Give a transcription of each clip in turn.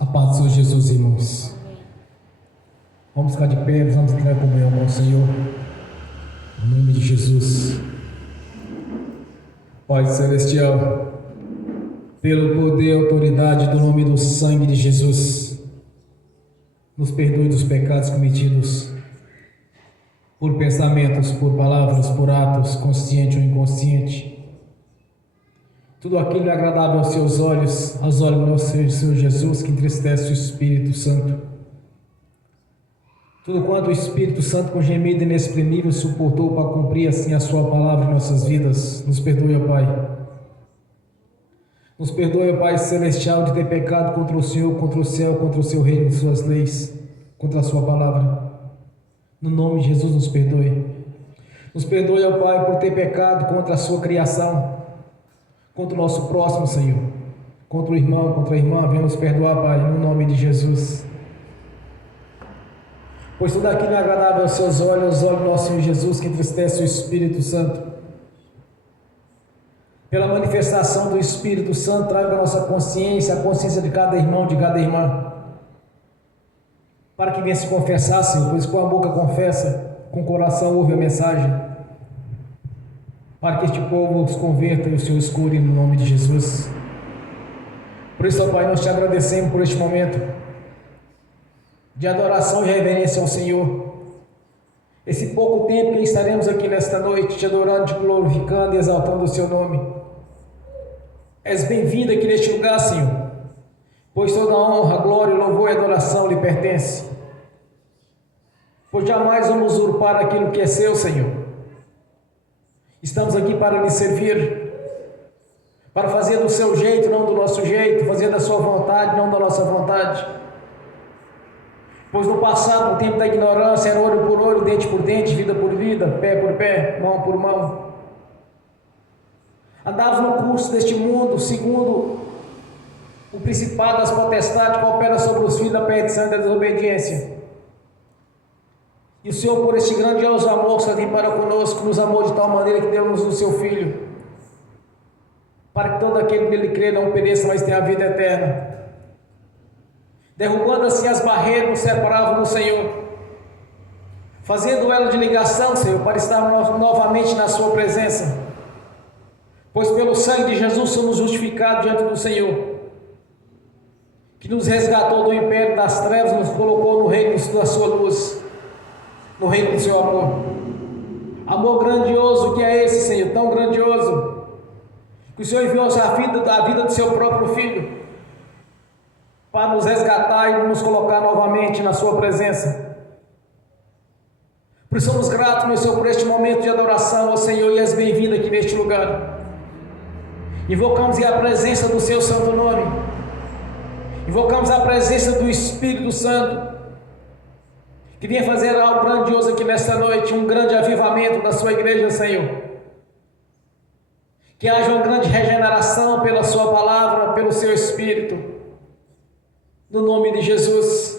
A paz do Senhor Jesus, irmãos. Vamos ficar de pé, vamos entrar em comunhão com o Senhor. Em nome de Jesus. Pai Celestial, pelo poder e autoridade do nome do sangue de Jesus, nos perdoe dos pecados cometidos por pensamentos, por palavras, por atos, consciente ou inconsciente. Tudo aquilo é agradável aos seus olhos, aos olhos do nosso Senhor Jesus, que entristece o Espírito Santo. Tudo quanto o Espírito Santo com gemido inexprimível suportou para cumprir assim a sua palavra em nossas vidas. Nos perdoe, ó Pai. Nos perdoe, ó Pai Celestial, de ter pecado contra o Senhor, contra o céu, contra o seu reino, suas leis, contra a sua palavra. No nome de Jesus, nos perdoe. Nos perdoe, ó Pai, por ter pecado contra a sua criação, contra o nosso próximo, Senhor, contra o irmão, contra a irmã. Venha nos perdoar, Pai, no nome de Jesus. Pois tudo aquilo é agradável aos seus olhos, aos olhos do nosso Senhor Jesus, que entristece o Espírito Santo. Pela manifestação do Espírito Santo, traga a nossa consciência, a consciência de cada irmão, de cada irmã, para que venha se confessar, Senhor, pois com a boca confessa, com o coração ouve a mensagem, para que este povo os converta e o Senhor escure no nome de Jesus. Por isso, ó Pai, nós te agradecemos por este momento de adoração e reverência ao Senhor. Esse pouco tempo que estaremos aqui nesta noite, te adorando, te glorificando e exaltando o seu nome. És bem-vindo aqui neste lugar, Senhor, pois toda honra, glória, louvor e adoração lhe pertence. Pois jamais vamos usurpar aquilo que é seu, Senhor. Estamos aqui para lhe servir, para fazer do seu jeito, não do nosso jeito, fazer da sua vontade, não da nossa vontade. Pois no passado, no tempo da ignorância, era olho por olho, dente por dente, vida por vida, pé por pé, mão por mão. Andávamos no curso deste mundo, segundo o principado das potestades que opera sobre os filhos da perdição e da desobediência. E o Senhor, por este grandioso amor que tem para conosco, nos amou de tal maneira que deu-nos o seu Filho, para que todo aquele que nele crê não pereça, mas tenha a vida eterna. Derrubando assim as barreiras que nos separavam do Senhor, fazendo ela de ligação, Senhor, para estar novamente na sua presença, pois pelo sangue de Jesus somos justificados diante do Senhor, que nos resgatou do império das trevas e nos colocou no reino da sua luz, no reino do seu amor. Amor grandioso que é esse, Senhor, tão grandioso, que o Senhor enviou a vida do seu próprio Filho, para nos resgatar e nos colocar novamente na sua presença. Por isso somos gratos, meu Senhor, por este momento de adoração ao Senhor, e és bem-vindo aqui neste lugar. Invocamos a presença do seu santo nome, invocamos a presença do Espírito Santo, que venha fazer algo grandioso aqui nesta noite, um grande avivamento da sua igreja, Senhor. Que haja uma grande regeneração pela sua palavra, pelo seu Espírito, no nome de Jesus.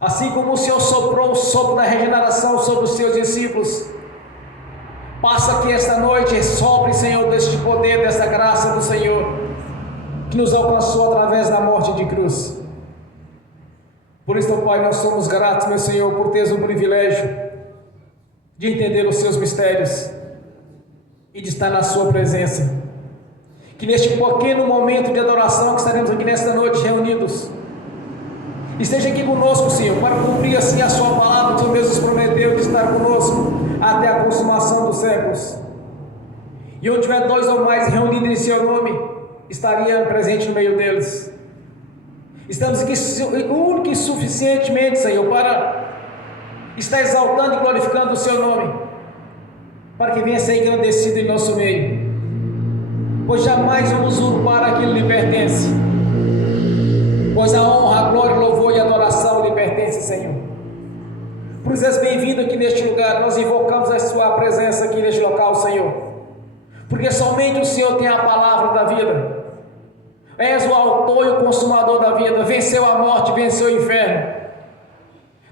Assim como o Senhor soprou o sopro da regeneração sobre os seus discípulos, passa aqui esta noite e sopre, Senhor, deste poder, desta graça do Senhor, que nos alcançou através da morte de cruz. Por isso, Pai, nós somos gratos, meu Senhor, por teres o privilégio de entender os seus mistérios e de estar na sua presença. Que neste pequeno momento de adoração que estaremos aqui nesta noite reunidos, esteja aqui conosco, Senhor, para cumprir assim a sua palavra, que o Deus nos prometeu de estar conosco até a consumação dos séculos. E onde tiver dois ou mais reunidos em seu nome, estaria presente no meio deles. Estamos aqui único e suficientemente, Senhor, para estar exaltando e glorificando o seu nome, para que venha ser engrandecido em nosso meio, pois jamais vamos usurpar aquilo que lhe pertence, pois a honra, a glória, o louvor e a adoração lhe pertence, Senhor. Por isso és bem-vindo aqui neste lugar. Nós invocamos a sua presença aqui neste local, Senhor, porque somente o Senhor tem a palavra da vida. És o autor e o consumador da vida, venceu a morte, venceu o inferno,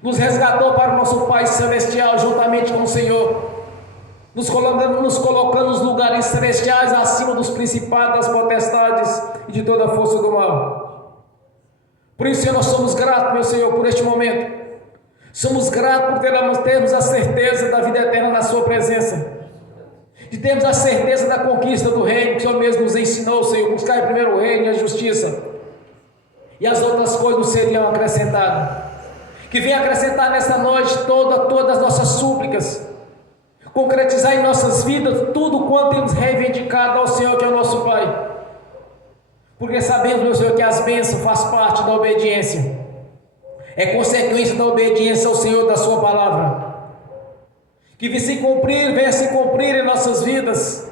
nos resgatou para o nosso Pai Celestial juntamente com o Senhor, nos colocando nos lugares celestiais acima dos principados, das potestades e de toda a força do mal. Por isso, Senhor, nós somos gratos, meu Senhor, por este momento. Somos gratos por termos a certeza da vida eterna na Sua presença. De termos a certeza da conquista do reino, que o Senhor mesmo nos ensinou, Senhor, buscar em primeiro o reino e a justiça. E as outras coisas nos seriam acrescentadas. Que venha acrescentar nesta noite todas as nossas súplicas. Concretizar em nossas vidas tudo quanto temos reivindicado ao Senhor, que é o nosso Pai. Porque sabemos, meu Senhor, que as bênçãos fazem parte da obediência. É consequência da obediência ao Senhor, da Sua palavra. Que venha se cumprir em nossas vidas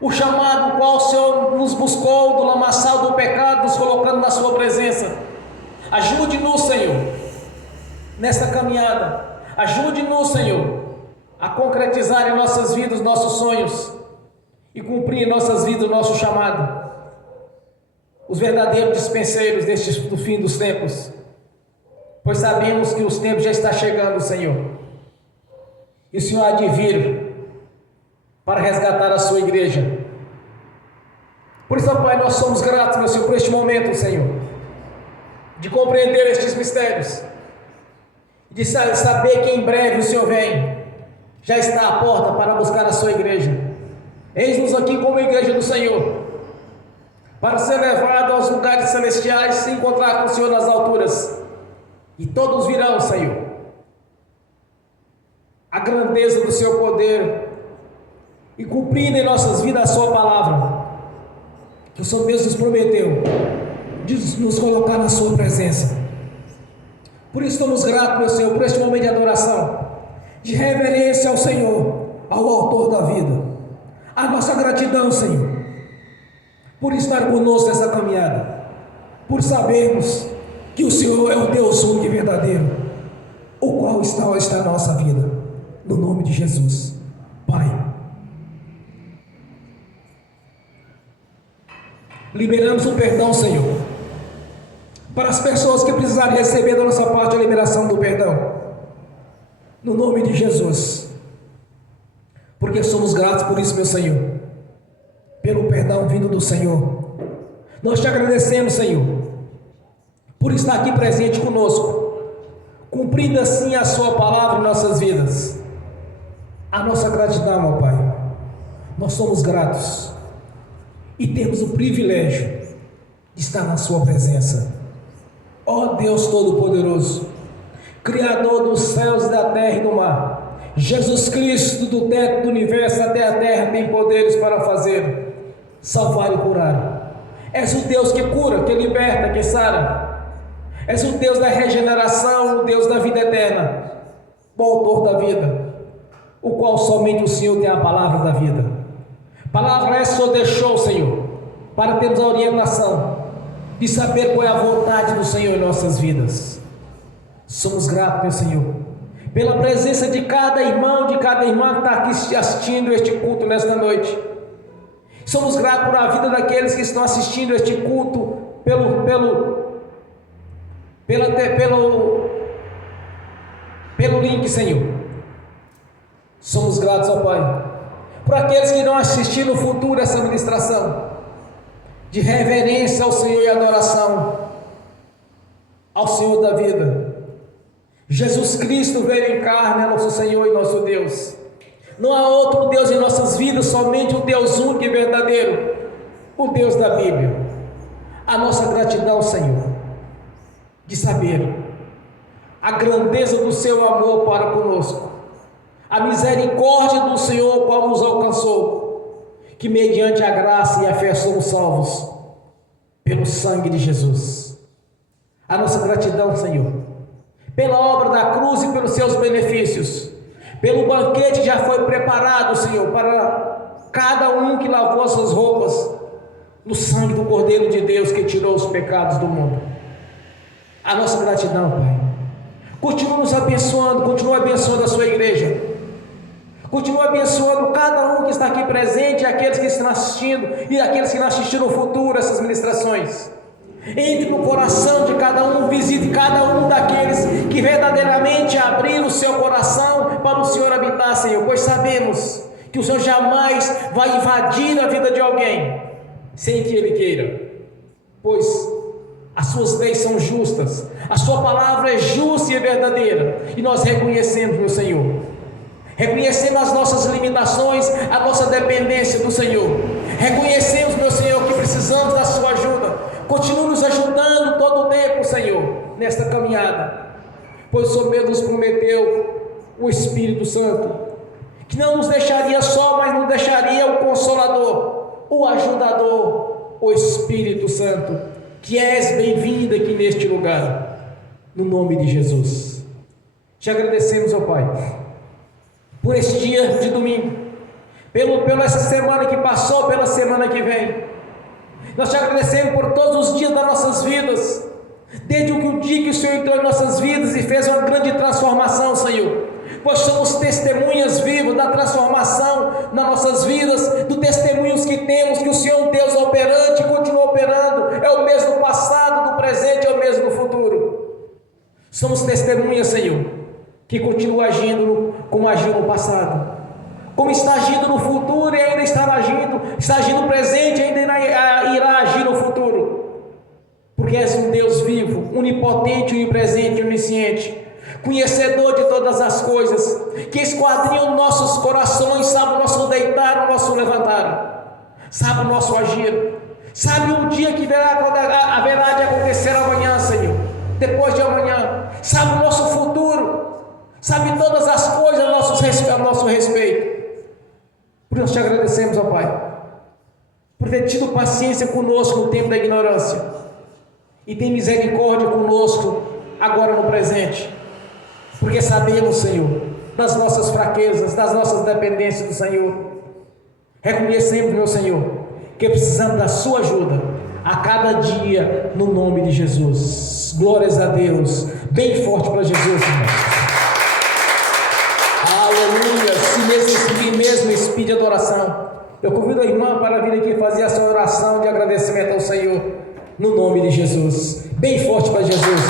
o chamado qual o Senhor nos buscou do lamaçal do pecado, nos colocando na Sua presença. Ajude-nos, Senhor, nesta caminhada. Ajude-nos, Senhor, a concretizar em nossas vidas os nossos sonhos e cumprir em nossas vidas o nosso chamado. Os verdadeiros dispenseiros do fim dos tempos, pois sabemos que os tempos já estão chegando, Senhor, e o Senhor há de vir para resgatar a Sua igreja. Por isso, Pai, nós somos gratos, meu Senhor, por este momento, Senhor, de compreender estes mistérios, de saber que em breve o Senhor vem, já está à porta para buscar a Sua igreja. Eis-nos aqui como igreja do Senhor, para ser levado aos lugares celestiais, se encontrar com o Senhor nas alturas, e todos virão, Senhor, a grandeza do Seu poder, e cumprindo em nossas vidas a Sua palavra, que o Senhor mesmo nos prometeu, de nos colocar na Sua presença. Por isso estamos gratos, meu Senhor, por este momento de adoração, de reverência ao Senhor, ao autor da vida. A nossa gratidão, Senhor, por estar conosco nessa caminhada, por sabermos que o Senhor é o Deus único e verdadeiro, o qual está a nossa vida, no nome de Jesus, Pai. Liberamos o perdão, Senhor, para as pessoas que precisarem receber da nossa parte a liberação do perdão, no nome de Jesus, porque somos gratos por isso, meu Senhor, pelo perdão vindo do Senhor. Nós te agradecemos, Senhor, por estar aqui presente conosco, cumprindo assim a Sua palavra em nossas vidas. A nossa gratidão, meu Pai, nós somos gratos e temos o privilégio de estar na Sua presença. Ó Deus Todo-Poderoso, Criador dos céus e da terra e do mar, Jesus Cristo, do teto do universo até a terra, tem poderes para fazer, salvar e curar. És o Deus que cura, que liberta, que sara. És o Deus da regeneração, o Deus da vida eterna, o autor da vida, o qual somente o Senhor tem a palavra da vida. Palavra essa o Senhor deixou, Senhor, para termos a orientação de saber qual é a vontade do Senhor em nossas vidas. Somos gratos, meu Senhor, pela presença de cada irmão, de cada irmã que está aqui assistindo este culto nesta noite. Somos gratos por a vida daqueles que estão assistindo este culto pelo link, Senhor. Somos gratos, ó Pai, por aqueles que irão assistir no futuro essa ministração, de reverência ao Senhor e adoração ao Senhor da vida. Jesus Cristo veio em carne, é nosso Senhor e nosso Deus. Não há outro Deus em nossas vidas, somente o Deus único e verdadeiro, o Deus da Bíblia. A nossa gratidão, Senhor, de saber a grandeza do Seu amor para conosco, a misericórdia do Senhor qual nos alcançou, que mediante a graça e a fé somos salvos pelo sangue de Jesus. A nossa gratidão, Senhor, pela obra da cruz e pelos seus benefícios, pelo banquete que já foi preparado, Senhor, para cada um que lavou as suas roupas no sangue do Cordeiro de Deus que tirou os pecados do mundo. A nossa gratidão, Pai, continua nos abençoando, continua abençoando a Sua igreja, continua abençoando cada um que está aqui presente, aqueles que estão assistindo e aqueles que não assistiram no futuro essas ministrações. Entre no coração de cada um, visite cada um daqueles que verdadeiramente abriram o seu coração para o Senhor habitar, Senhor, pois sabemos que o Senhor jamais vai invadir a vida de alguém sem que Ele queira, pois As suas leis são justas, a sua palavra é justa e verdadeira, e nós reconhecemos, meu Senhor, reconhecemos as nossas limitações, a nossa dependência do Senhor, reconhecemos, meu Senhor, que precisamos da sua ajuda. Continue nos ajudando todo o tempo, Senhor, nesta caminhada, pois o Senhor mesmo nos prometeu o Espírito Santo, que não nos deixaria só, mas nos deixaria o Consolador, o Ajudador, o Espírito Santo, que és bem-vindo aqui neste lugar, no nome de Jesus. Te agradecemos, ó Pai, por este dia de domingo, pela essa semana que passou, pela semana que vem. Nós te agradecemos por todos os dias das nossas vidas, desde o dia que o Senhor entrou em nossas vidas e fez uma grande transformação, Senhor, pois somos testemunhas vivas da transformação nas nossas vidas, dos testemunhos que temos, que o Senhor é um Deus operante e continua operando, é o mesmo do passado, do presente, é o mesmo do futuro. Somos testemunhas, Senhor, que continua agindo como agiu no passado, como está agindo no futuro e ainda está agindo no presente e ainda irá agir no futuro, porque és um Deus vivo, onipotente, onipresente, onisciente, conhecedor de todas as coisas, que esquadrinha os nossos corações, sabe o nosso deitar, o nosso levantar, sabe o nosso agir, sabe o dia que haverá de acontecer amanhã, Senhor, depois de amanhã, sabe o nosso futuro, sabe todas as coisas a nosso respeito. Por isso te agradecemos, ó Pai, por ter tido paciência conosco no tempo da ignorância, e tem misericórdia conosco agora no presente, porque sabemos, Senhor, das nossas fraquezas, das nossas dependências do Senhor. Reconhecemos, meu Senhor, que precisamos da sua ajuda a cada dia, no nome de Jesus. Glórias a Deus, bem forte para Jesus, irmão. Aleluia. Se mesmo espírito de adoração, eu convido a irmã para vir aqui fazer a sua oração de agradecimento ao Senhor, no nome de Jesus, bem forte para Jesus.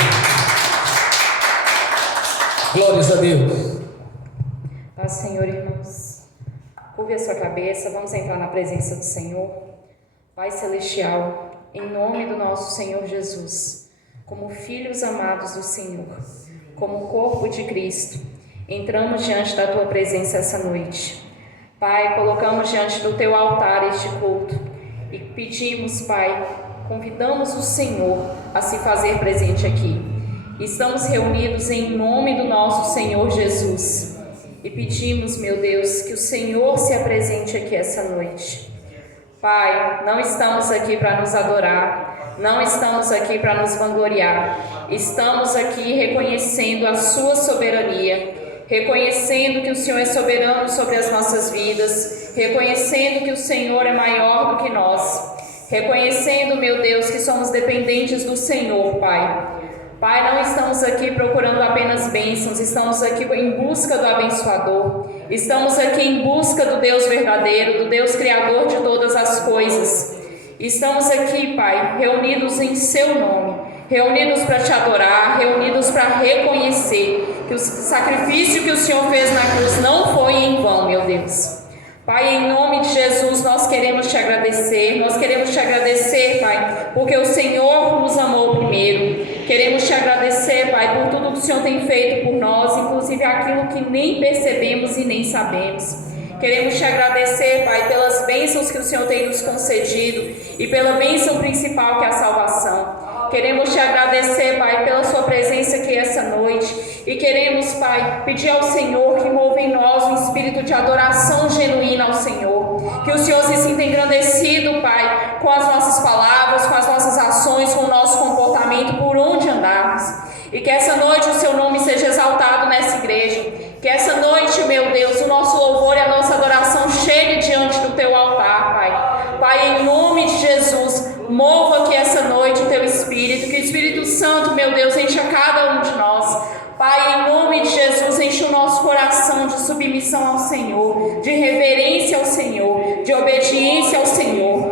Glórias a Deus. Paz, Senhor, irmãos. Curve a sua cabeça, vamos entrar na presença do Senhor. Pai Celestial, em nome do nosso Senhor Jesus, como filhos amados do Senhor, como corpo de Cristo, entramos diante da Tua presença essa noite. Pai, colocamos diante do Teu altar este culto e pedimos, Pai, convidamos o Senhor a se fazer presente aqui. Estamos reunidos em nome do nosso Senhor Jesus e pedimos, meu Deus, que o Senhor se apresente aqui essa noite. Pai, não estamos aqui para nos adorar, não estamos aqui para nos vangloriar, estamos aqui reconhecendo a Sua soberania, reconhecendo que o Senhor é soberano sobre as nossas vidas, reconhecendo que o Senhor é maior do que nós, reconhecendo, meu Deus, que somos dependentes do Senhor, Pai. Pai, não estamos aqui procurando apenas bênçãos, estamos aqui em busca do abençoador, estamos aqui em busca do Deus verdadeiro, do Deus criador de todas as coisas. Estamos aqui, Pai, reunidos em Seu nome, reunidos para Te adorar, reunidos para reconhecer que o sacrifício que o Senhor fez na cruz não foi em vão, meu Deus. Pai, em nome de Jesus, nós queremos Te agradecer, Pai, porque o Senhor nos amou primeiro. Queremos Te agradecer, Pai, por tudo que o Senhor tem feito por nós, inclusive aquilo que nem percebemos e nem sabemos. Queremos Te agradecer, Pai, pelas bênçãos que o Senhor tem nos concedido e pela bênção principal que é a salvação. Queremos Te agradecer, Pai, pela Sua presença aqui essa noite e queremos, Pai, pedir ao Senhor que mova em nós um espírito de adoração genuína ao Senhor, que o Senhor se sinta engrandecido, Pai, com as nossas palavras, com as nossas ações, com o nosso comportamento, por onde andarmos, e que essa noite o Seu nome seja exaltado nessa igreja, que essa noite, meu Deus, o nosso louvor e a nossa adoração chegue diante do Teu altar, Pai. Pai, em nome de Jesus, mova aqui essa noite o Teu Espírito, que o Espírito Santo, meu Deus, encha cada um de nós. Pai, em nome de Jesus, enche o nosso coração de submissão ao Senhor, de reverência ao Senhor, de obediência ao Senhor.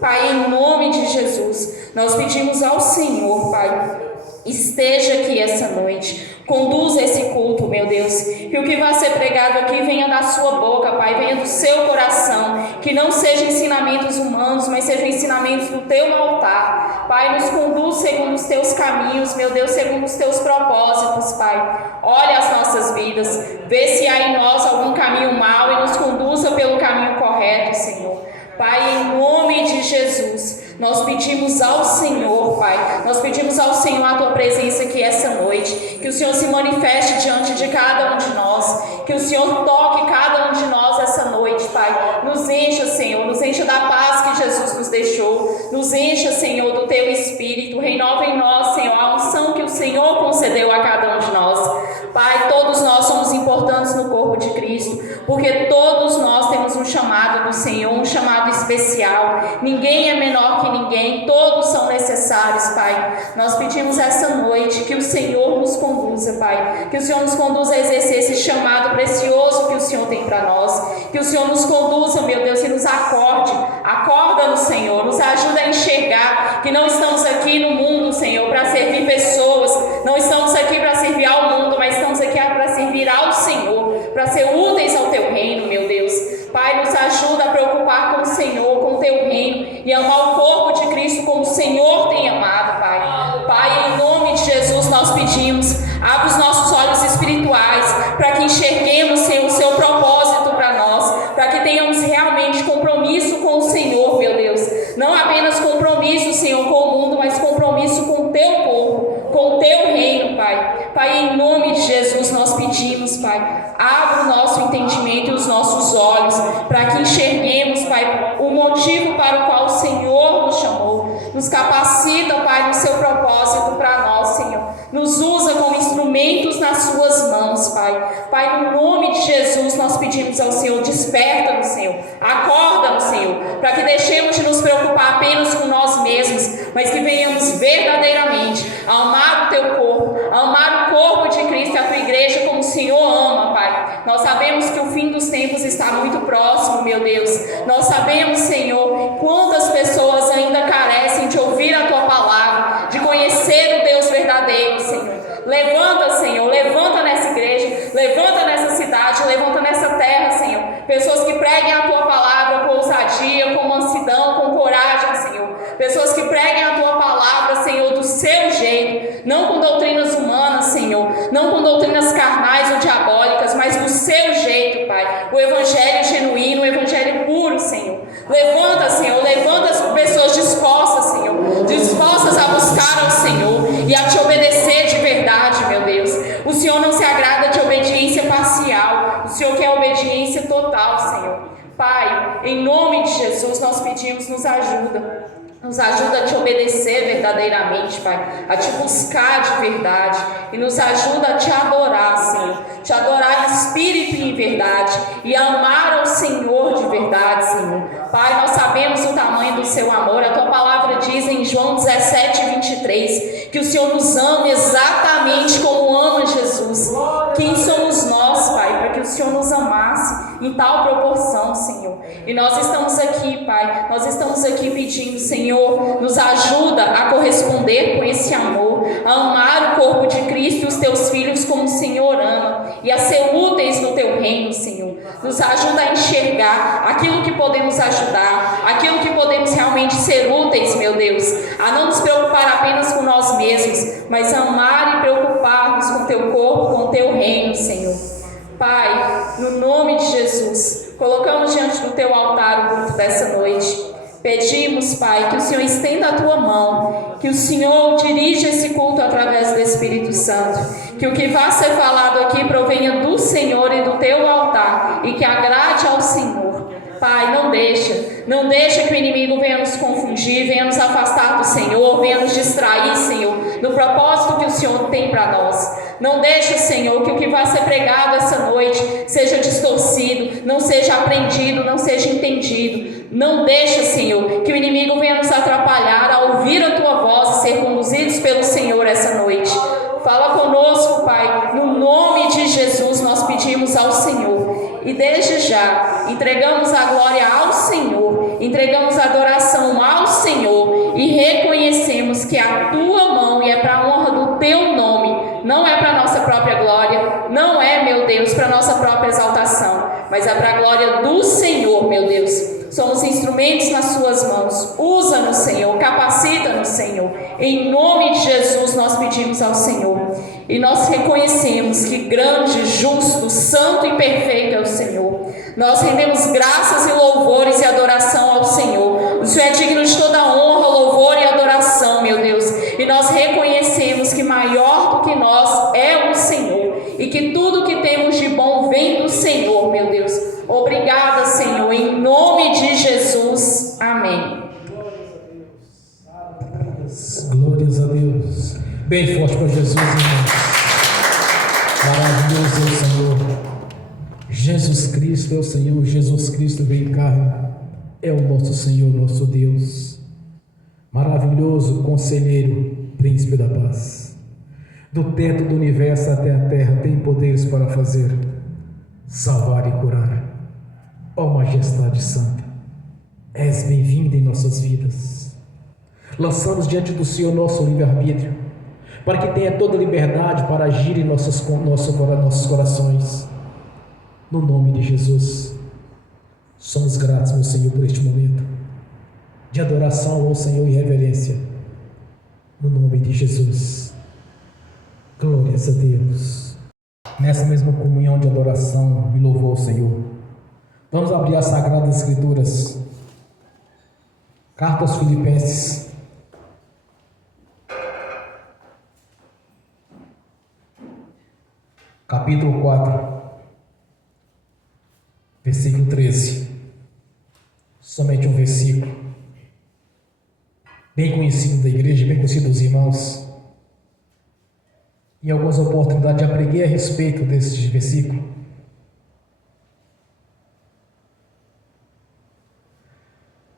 Pai, em nome de Jesus, nós pedimos ao Senhor, Pai, esteja aqui essa noite. Conduza esse culto, meu Deus. Que o que vai ser pregado aqui venha da sua boca, Pai, venha do seu coração. Que não sejam ensinamentos humanos, mas sejam ensinamentos do teu altar. Pai, nos conduz segundo os teus caminhos, meu Deus, segundo os teus propósitos, Pai. Olha as nossas vidas, vê se há em nós algum caminho mau e nos conduza pelo caminho correto, Senhor. Pai, em nome de Jesus, nós pedimos ao Senhor, Pai, nós pedimos ao Senhor a Tua presença aqui essa noite, que o Senhor se manifeste diante de cada um de nós, que o Senhor toque cada um de nós essa noite, Pai, nos encha, Senhor, nos encha da paz que Jesus nos deixou, nos encha, Senhor, do Teu Espírito, renova em nós, Senhor, a unção que o Senhor concedeu a cada um de nós. Pai, todos nós somos importantes no corpo de Cristo, porque todos nós temos um chamado do Senhor, um chamado especial. Ninguém é menor que ninguém, todos são necessários, Pai. Nós pedimos essa noite que o Senhor nos conduza, Pai, que o Senhor nos conduza a exercer esse chamado precioso que o Senhor tem para nós, que o Senhor nos conduza, meu Deus, e nos acorde, acorda no Senhor, nos ajuda a enxergar que não estamos aqui no mundo, Senhor, para servir pessoas, não estamos aqui para servir ao mundo, mas estamos aqui para servir ao Senhor, para ser úteis ao Teu reino, meu Deus. Pai, nos ajuda a preocupar com o Senhor, com o Teu reino e amar o corpo de Cristo como o Senhor tem amado, Pai. Pai, em nome de Jesus nós pedimos, abre os nossos olhos espirituais para que enxerguemos, Senhor, o Seu propósito para nós, para que tenhamos realmente compromisso com o Senhor, meu Deus. Não apenas compromisso, Senhor, com o mundo, mas compromisso com o Teu corpo, com o Teu reino, Pai. Pai, em nome de Jesus nós pedimos, Pai, abre o nosso entendimento e os nossos olhos para que enxerguemos, Pai, o motivo para o qual o Senhor nos chamou. Nos capacita, Pai, no Seu propósito para nós, Senhor. Nos usa como instrumentos nas Suas mãos, Pai. Pai, no nome de Jesus nós pedimos ao Senhor, desperta-nos, Senhor, acorda-nos, Senhor, para que deixemos de nos preocupar apenas com nós mesmos, mas que venhamos verdadeiramente a amar o Teu corpo, a amar o corpo de Cristo e a Tua igreja como o Senhor ama, Pai. Nós sabemos que o fim dos tempos está muito próximo, meu Deus. Nós sabemos, Senhor, quantas pessoas ainda carecem de ouvir a Tua palavra, de conhecer o Deus verdadeiro, Senhor. Levanta, Senhor, levanta nessa igreja, levanta nessa cidade, levanta nessa terra, Senhor. Pessoas que preguem a Tua palavra com ousadia, com mansidão, com coragem, Senhor. Pessoas que preguem a Tua palavra, Senhor, do Seu jeito, não com doutrinas humanas, Senhor, não com doutrinas carnais ou diabólicas, mas do Seu jeito, Pai. O evangelho genuíno, o evangelho puro, Senhor. Levanta, Senhor, levanta as pessoas dispostas, Senhor, dispostas a buscar ao Senhor e a Te obedecer de verdade, meu Deus. O Senhor não se agrada de obediência parcial, o Senhor quer obediência total, Senhor. Pai, em nome de Jesus nós pedimos, nos ajuda. Nos ajuda a Te obedecer verdadeiramente, Pai, a Te buscar de verdade e nos ajuda a Te adorar, Senhor, Te adorar em espírito e em verdade e amar ao Senhor de verdade, Senhor. Pai, nós sabemos o tamanho do Seu amor, a Tua palavra diz em João 17:23 que o Senhor nos ama exatamente como ama Jesus. Quem somos nós, Pai, para que o Senhor nos amasse em tal proporção, Senhor? E nós estamos aqui, Pai, nós estamos aqui pedindo, Senhor, nos ajuda a corresponder com esse amor, a amar o corpo de Cristo e os Teus filhos como o Senhor ama e a ser úteis no Teu reino, Senhor. Nos ajuda a enxergar aquilo que podemos ajudar, aquilo que podemos realmente ser úteis, meu Deus, a não nos preocupar apenas com nós mesmos, mas amar e preocupar-nos com o Teu corpo, com o Teu reino, Senhor. Pai, no nome de Jesus, colocamos diante do Teu altar o culto dessa noite. Pedimos, Pai, que o Senhor estenda a Tua mão, que o Senhor dirija esse culto através do Espírito Santo, que o que vai ser falado aqui provenha do Senhor e do Teu altar e que agrade ao Senhor. Pai, não deixa que o inimigo venha nos confundir, venha nos afastar do Senhor, venha nos distrair, Senhor, do propósito que o Senhor tem para nós. Não deixa, Senhor, que o que vai ser pregado essa noite seja distorcido, não seja aprendido, não seja entendido. Não deixa, Senhor, que o inimigo venha nos atrapalhar a ouvir a Tua voz e ser conduzidos pelo Senhor essa noite. Fala conosco, Pai, no nome de Jesus nós pedimos ao Senhor. E desde já, entregamos a glória ao Senhor, entregamos a adoração ao Senhor e reconhecemos que é a Tua mão e é para a honra do Teu nome, não é para a nossa própria própria glória, não é, meu Deus, para nossa própria exaltação, mas é para a glória do Senhor, meu Deus. Somos instrumentos nas suas mãos. Usa-nos, Senhor, capacita-nos, Senhor. Em nome de Jesus nós pedimos ao Senhor. E nós reconhecemos que grande, justo, santo e perfeito é o Senhor. Nós rendemos graças e louvores e adoração ao Senhor. O Senhor é digno de toda honra, louvor e adoração, meu Deus. E nós reconhecemos que maior do que nós é o Senhor. E que tudo que temos de bom vem do Senhor, meu Deus. Obrigada, Senhor, em nome de Jesus. Amém. Glórias a Deus. Bem forte para Jesus, irmãos. Maravilhoso é o Senhor. Jesus Cristo é o Senhor. Jesus Cristo veio em carne. É o nosso Senhor, nosso Deus. Maravilhoso Conselheiro, Príncipe da Paz. Do teto do universo até a terra tem poderes para fazer, salvar e curar. Ó Majestade Santa, és bem-vinda em nossas vidas. Lançamos diante do Senhor nosso livre-arbítrio, para que tenha toda a liberdade para agir em nossos corações. No nome de Jesus, somos gratos, meu Senhor, por este momento de adoração ao Senhor e reverência. No nome de Jesus. Glórias a Deus. Nessa mesma comunhão de adoração e louvor ao Senhor, vamos abrir as Sagradas Escrituras. Carta aos Filipenses, capítulo 4, versículo 13. Somente um versículo, bem conhecido da igreja, bem conhecido dos irmãos. Em algumas oportunidades já preguei a respeito desse versículo.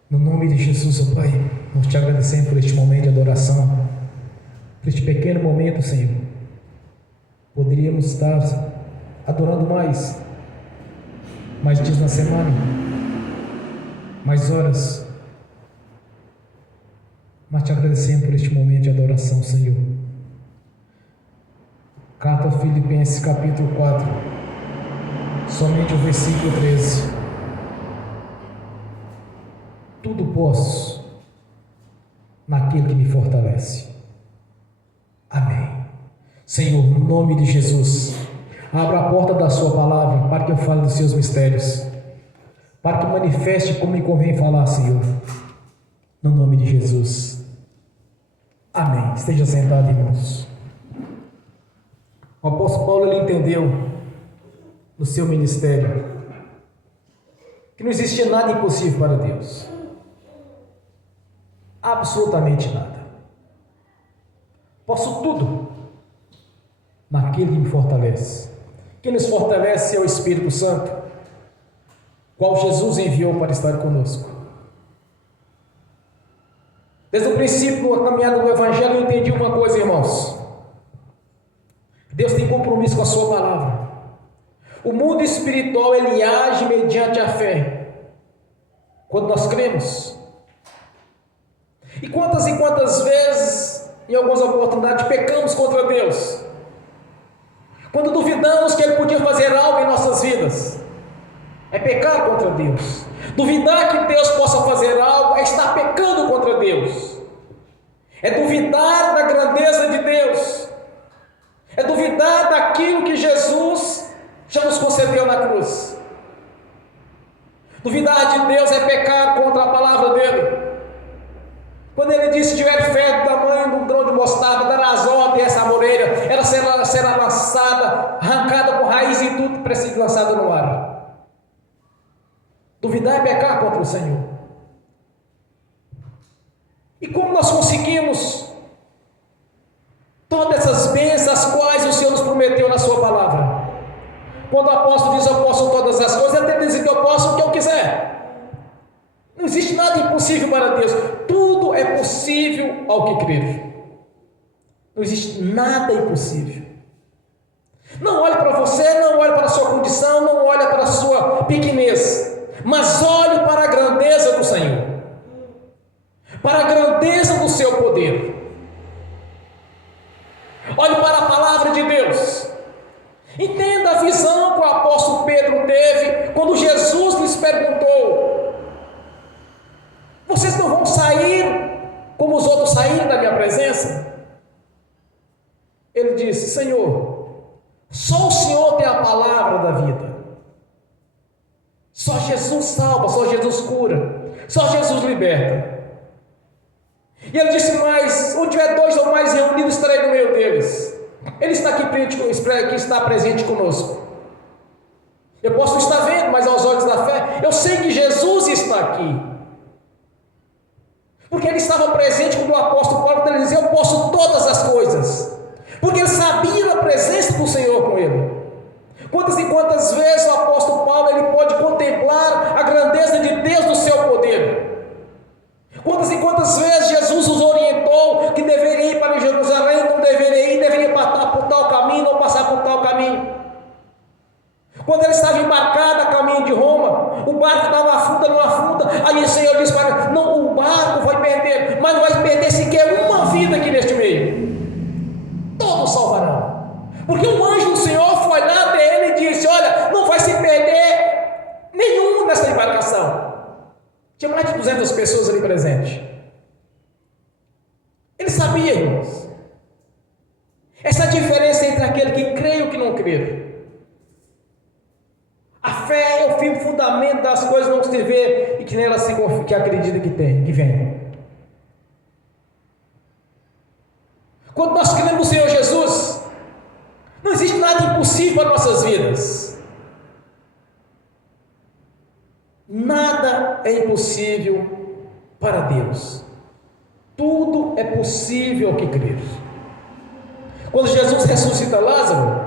No nome de Jesus, ó Pai, nós te agradecemos por este momento de adoração, por este pequeno momento, Senhor. Poderíamos estar adorando mais dias na semana, mais horas, mas te agradecemos por este momento de adoração, Senhor. Carta aos Filipenses, capítulo 4, somente o versículo 13. Tudo posso naquele que me fortalece. Amém. Senhor, no nome de Jesus, abra a porta da sua palavra para que eu fale dos seus mistérios, para que manifeste como me convém falar, Senhor. No nome de Jesus. Amém. Esteja sentado, irmãos. O apóstolo Paulo, ele entendeu no seu ministério que não existia nada impossível para Deus. Absolutamente nada. Posso tudo naquele que me fortalece. Quem nos fortalece é o Espírito Santo, qual Jesus enviou para estar conosco. Desde o princípio, na caminhada do Evangelho, eu entendi uma coisa, irmãos. Deus tem compromisso com a sua palavra. O mundo espiritual, ele age mediante a fé, quando nós cremos. E quantas vezes, em algumas oportunidades, pecamos contra Deus, quando duvidamos que Ele podia fazer algo em nossas vidas. É pecar contra Deus. Duvidar que Deus possa fazer algo é estar pecando contra Deus. É duvidar da grandeza de Deus. É duvidar daquilo que Jesus já nos concedeu na cruz. Duvidar de Deus é pecar contra a palavra dele. Quando ele disse: se tiver fé do tamanho de um grão de mostarda, darás ordem a essa amoreira, ela será lançada, arrancada com raiz e tudo para ser lançada no ar. Duvidar é pecar contra o Senhor. E como nós conseguimos todas essas bênçãos as quais o Senhor nos prometeu na sua palavra? Quando o apóstolo diz: eu posso todas as coisas, ele até diz que eu posso o que eu quiser. Não existe nada impossível para Deus. Tudo é possível ao que crer. Não existe nada impossível. Não olhe para você, não olhe para a sua condição, não olhe para a sua pequenez, mas olhe para a grandeza do Senhor, para a grandeza do seu poder. Olhe para a palavra de Deus. saírem da minha presença? Ele disse: Senhor, só o Senhor tem a palavra da vida. Só Jesus salva, só Jesus cura, só Jesus liberta. E ele disse mais: onde tiver 2 ou mais reunidos, estarei no meio deles. Ele está aqui está presente conosco. Eu posso não estar vendo, mas aos olhos da fé, eu sei que Jesus está aqui. Porque ele estava presente quando o apóstolo Paulo ele dizia: eu posso todas as coisas. Porque ele sabia a presença do Senhor com ele. Quantas e quantas vezes o apóstolo Paulo ele pode contemplar a grandeza de Deus no seu poder? Quantas e quantas vezes Jesus os orientou que deveria ir para Jerusalém, não deveria ir, deveria passar por tal caminho, não passar por tal caminho. Quando ele estava embarcado a caminho de Roma, o barco estava afunda, não afunda, aí o Senhor disse para ele: não, o barco vai perder, mas não vai perder sequer uma vida aqui neste meio. Todos salvarão. Porque um anjo do Senhor foi lá dele e disse: olha, não vai se perder nenhum nessa embarcação. Tinha mais de 200 pessoas ali presentes. Ele sabia, irmãos, essa diferença entre aquele que crê e o que não crê. A fé é o firme fundamento das coisas não se vê e que nela se confia, que acredita que tem, que vem. Quando nós cremos no Senhor Jesus, não existe nada impossível para nossas vidas. Nada é impossível para Deus. Tudo é possível ao que crer. Quando Jesus ressuscita Lázaro,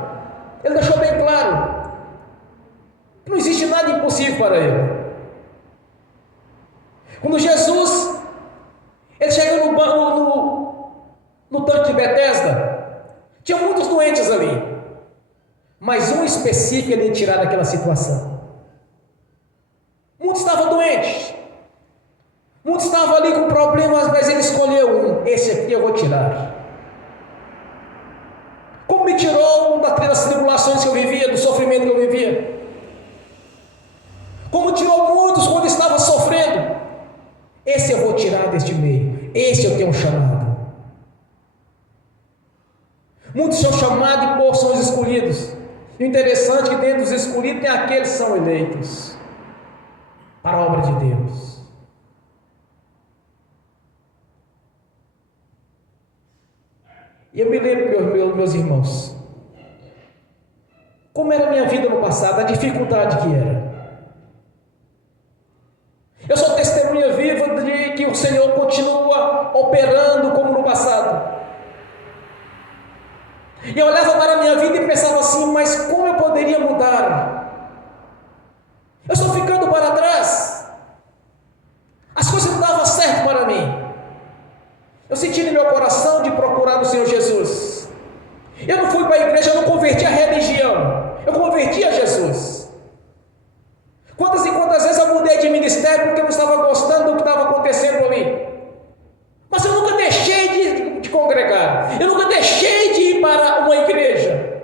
ele deixou bem claro: não existe nada impossível para ele. Quando Jesus ele chega no tanque de Betesda, tinha muitos doentes ali, mas um específico ele ia tirar daquela situação. Muitos estavam doentes, muitos estavam ali com problemas, mas ele escolheu um: esse aqui eu vou tirar. Como me tirou das tribulações que eu vivia, do sofrimento que eu vivia. Como tirou muitos quando estava sofrendo. Esse eu vou tirar deste meio. Esse eu tenho um chamado. Muitos são chamados e poucos são os escolhidos. E o interessante é que dentro dos escolhidos tem aqueles que são eleitos para a obra de Deus. E eu me lembro, meus irmãos, como era a minha vida no passado, a dificuldade que era. Eu sou testemunha viva de que o Senhor continua operando como no passado. E eu olhava para a minha vida e pensava assim: mas como eu poderia mudar? Eu estou ficando para trás. As coisas não davam certo para mim. Eu senti no meu coração de procurar o Senhor Jesus. Eu não fui para a igreja, eu não converti a religião, eu converti a Jesus. Quantas e quantas vezes eu mudei de ministério porque eu não estava gostando do que estava acontecendo ali. Mas eu nunca deixei de congregar, eu nunca deixei de ir para uma igreja.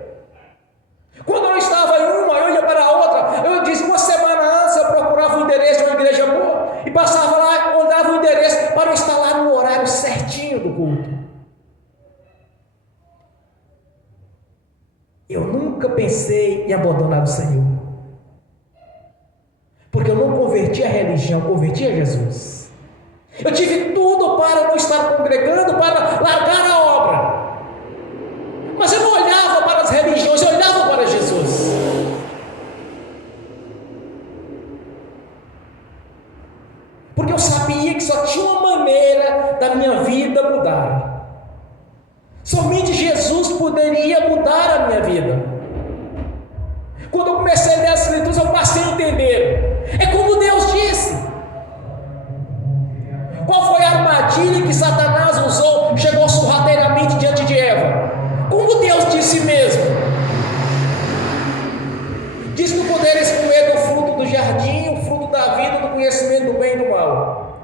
Quando eu estava em uma, eu ia para a outra. Eu disse: uma semana antes eu procurava o endereço de uma igreja boa e passava lá, andava o endereço para eu estar lá no horário certinho do culto. Eu nunca pensei em abandonar o Senhor, porque eu não converti a religião, converti a Jesus. Eu tive tudo para não estar congregando, para largar a obra, mas eu não olhava para as religiões, eu olhava para Jesus. Porque eu sabia que só tinha uma maneira da minha vida mudar. Somente Jesus poderia mudar a minha vida. Quando eu comecei a ler as Escrituras, eu passei a entender. É como Deus disse. Qual foi a armadilha que Satanás usou? Chegou sorrateiramente diante de Eva. Como Deus disse mesmo. Diz que não poderes comer do fruto do jardim, o fruto da vida, do conhecimento do bem e do mal.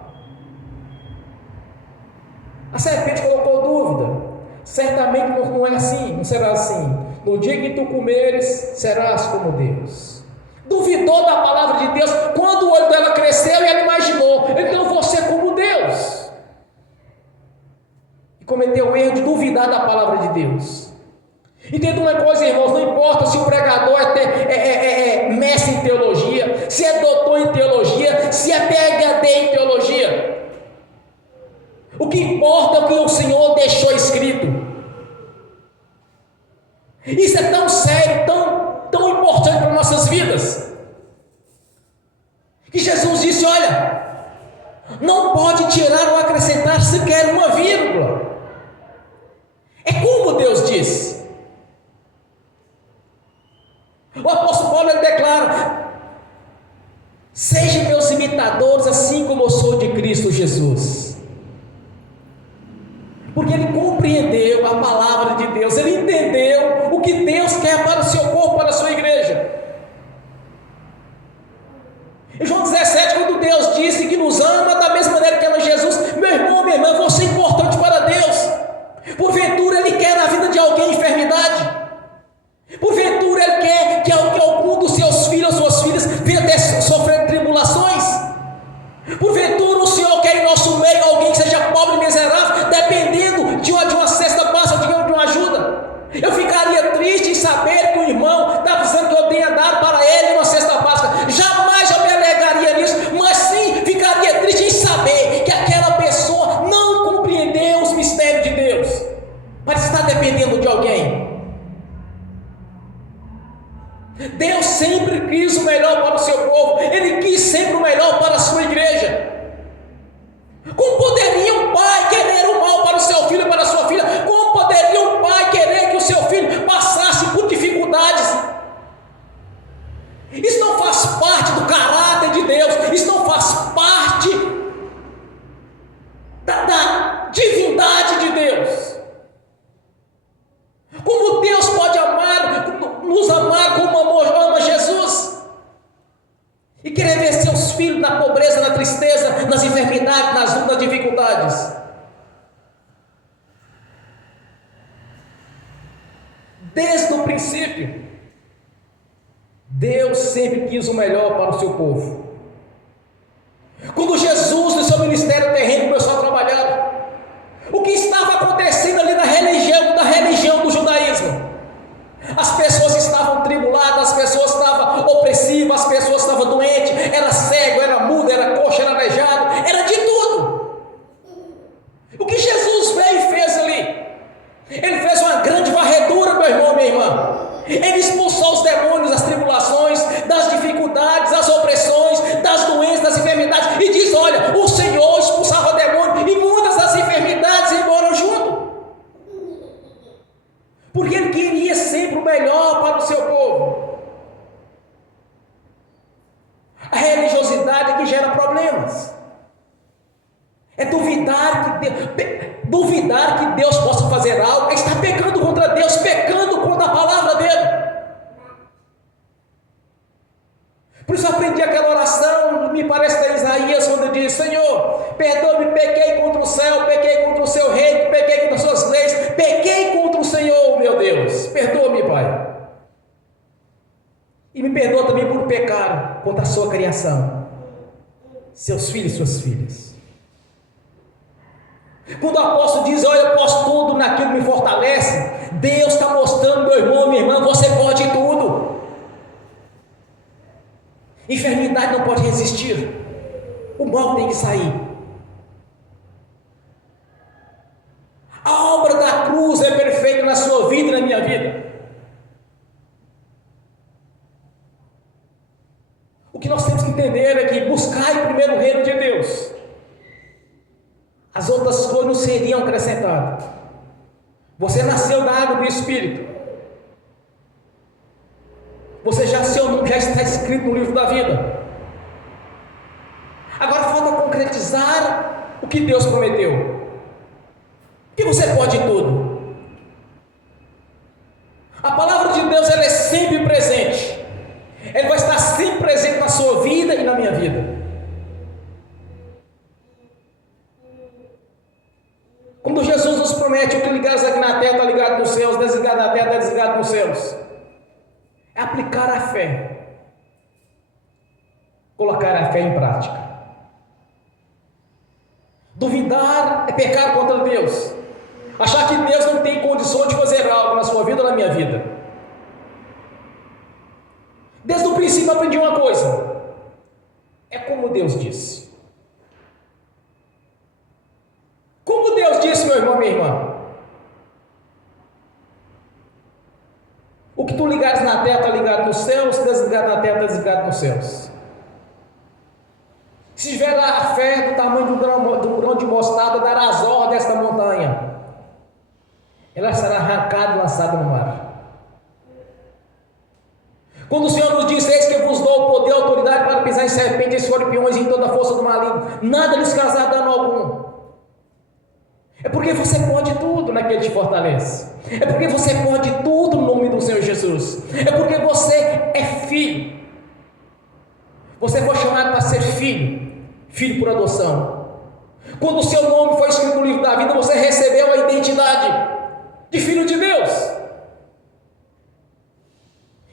A serpente colocou dúvida. Certamente não é assim, não será assim. No dia que tu comeres, serás como Deus. Duvidou da palavra de Deus. Quando o olho dela cresceu e ela imaginou: então eu vou ser como Deus. cometeu o erro de duvidar da palavra de Deus. Entenda uma coisa, irmãos, não importa se o pregador é mestre em teologia, se é doutor em teologia, se é PhD em teologia. O que importa é o que o Senhor deixou escrito. Isso é tão sério, tão importante para nossas vidas, que Jesus disse: olha, não pode tirar ou acrescentar sequer uma vírgula. É como Deus diz. O apóstolo Paulo declara: sejam meus imitadores, assim como eu sou de Cristo Jesus. Porque ele compreendeu a palavra de Deus, ele entendeu o que Deus quer para o seu corpo, para a sua igreja. Em João 17, quando Deus disse que nos ama da mesma maneira que ama Jesus, meu irmão, minha irmã, você é importante para Deus. Porventura Ele quer na vida de alguém enfermidade. Porventura Ele quer que algum dos seus filhos ou suas filhas venha até sofrer tribulações. Porventura o Senhor quer em nosso meio alguém que seja pobre e miserável, dependendo de uma cesta básica, digamos, de uma ajuda. Eu ficaria triste em saber que o irmão está precisando que eu tenha dado para ele uma cesta básica. Jamais eu me alegaria nisso, mas sim ficaria triste em saber que aquela pessoa não compreendeu os mistérios de Deus, mas está dependendo de alguém. Deus sempre quis o melhor para o seu povo, Ele quis sempre o melhor para a sua igreja. Como poderia um pai querer o mal para o seu filho e para a sua filha? Como poderia um pai querer que o seu filho passasse por dificuldades? Isso não faz parte do caráter de Deus, isso não faz parte da divindade de Deus. Como Deus pode nos amar como ama Jesus? E querer ver seus filhos na pobreza, na tristeza, nas enfermidades, nas dificuldades. Desde o princípio, Deus sempre quis o melhor para o seu povo. Quando Jesus, no seu ministério terreno, começou a trabalhar, o que estava acontecendo ali na religião do judaísmo? As pessoas estavam tribuladas, as pessoas estavam opressivas, as pessoas estavam doentes, era cego, era mudo, era coxo, era aleijado, era de tudo. O que Jesus veio e fez ali? Ele fez uma grande varredura, meu irmão, minha irmã. Ele expulsou os demônios, das tribulações, das dificuldades, das opressões, das doenças, das enfermidades, e diz: olha, o Senhor expulsava demônios, e muitas das enfermidades embora junto. Porque Ele queria sempre o melhor para o seu povo. A religiosidade é que gera problemas. É duvidar que Deus possa fazer algo, é estar pecando contra Deus, pecando contra a palavra dEle. Por isso eu aprendi aquela oração, me parece da Isaías, quando diz: Senhor, perdoa-me, pequei contra o céu, pequei contra o seu reino, pequei contra as suas leis, pequei contra o Senhor, meu Deus. Perdoa-me, Pai. E me perdoa também por pecar contra a sua criação, seus filhos e suas filhas. Quando o apóstolo diz: olha, eu posso tudo naquilo que me fortalece, Deus está mostrando, meu irmão, minha irmã, você pode tudo. Enfermidade não pode resistir, o mal tem que sair. A obra da cruz é perfeita na sua vida e na minha vida. O que nós temos que entender é que buscar primeiro o reino de Deus, as outras coisas não seriam acrescentadas. Você nasceu da água do Espírito, seu nome já está escrito no livro da vida. Agora falta concretizar o que Deus prometeu, que você pode tudo. A palavra de Deus, ela é sempre presente, ela vai estar sempre presente na sua vida e na minha vida. Quando Jesus nos promete: o que ligares aqui na terra está ligado nos céus, desligado na terra está desligado nos céus, é aplicar a fé, colocar a fé em prática. Duvidar é pecar contra Deus, Achar que Deus não tem condições de fazer algo na sua vida ou na minha vida. Desde o princípio eu aprendi uma coisa. É como Deus disse. Como Deus disse, meu irmão, minha irmã. O que tu ligares na terra está ligado nos céus, se desligado na terra está desligado nos céus. Se tiver a fé do tamanho de um grão de mostarda, dará as ordens desta montanha. Ela será arrancada e lançada no mar. Quando o Senhor nos diz: eis que vos dou o poder e a autoridade para pisar em serpentes, e escorpiões e em toda a força do maligno, nada lhes causará dano algum. É porque você pode tudo naquele que te fortalece. É porque você pode tudo no nome do Senhor Jesus. É porque você é filho. Você foi chamado para ser filho, filho por adoção. Quando o seu nome foi escrito no livro da vida, você recebeu a identidade de filho de Deus.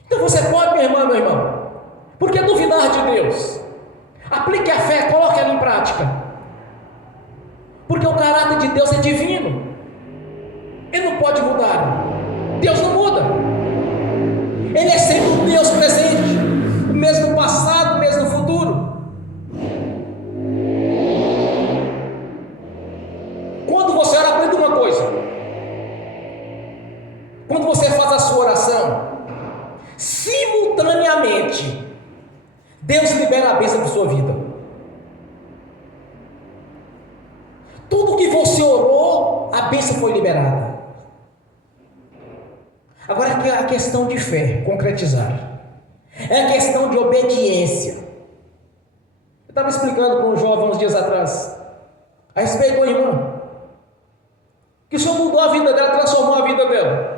Então você pode, minha irmã, meu irmão. Por que duvidar de Deus? Aplique a fé, coloque ela em prática. Porque o caráter de Deus é divino. Ele não pode mudar. Deus não muda. Ele é sempre um Deus presente, o mesmo no passado, o mesmo no futuro. Quando você ora, aprenda uma coisa. Quando você faz a sua oração, simultaneamente, Deus libera a bênção para a sua vida. Tudo que você orou, a bênção foi liberada. Agora é a questão de fé, concretizar. É a questão de obediência. Eu estava explicando para um jovem uns dias atrás, a respeito de uma irmã, que o Senhor mudou a vida dela, transformou a vida dela.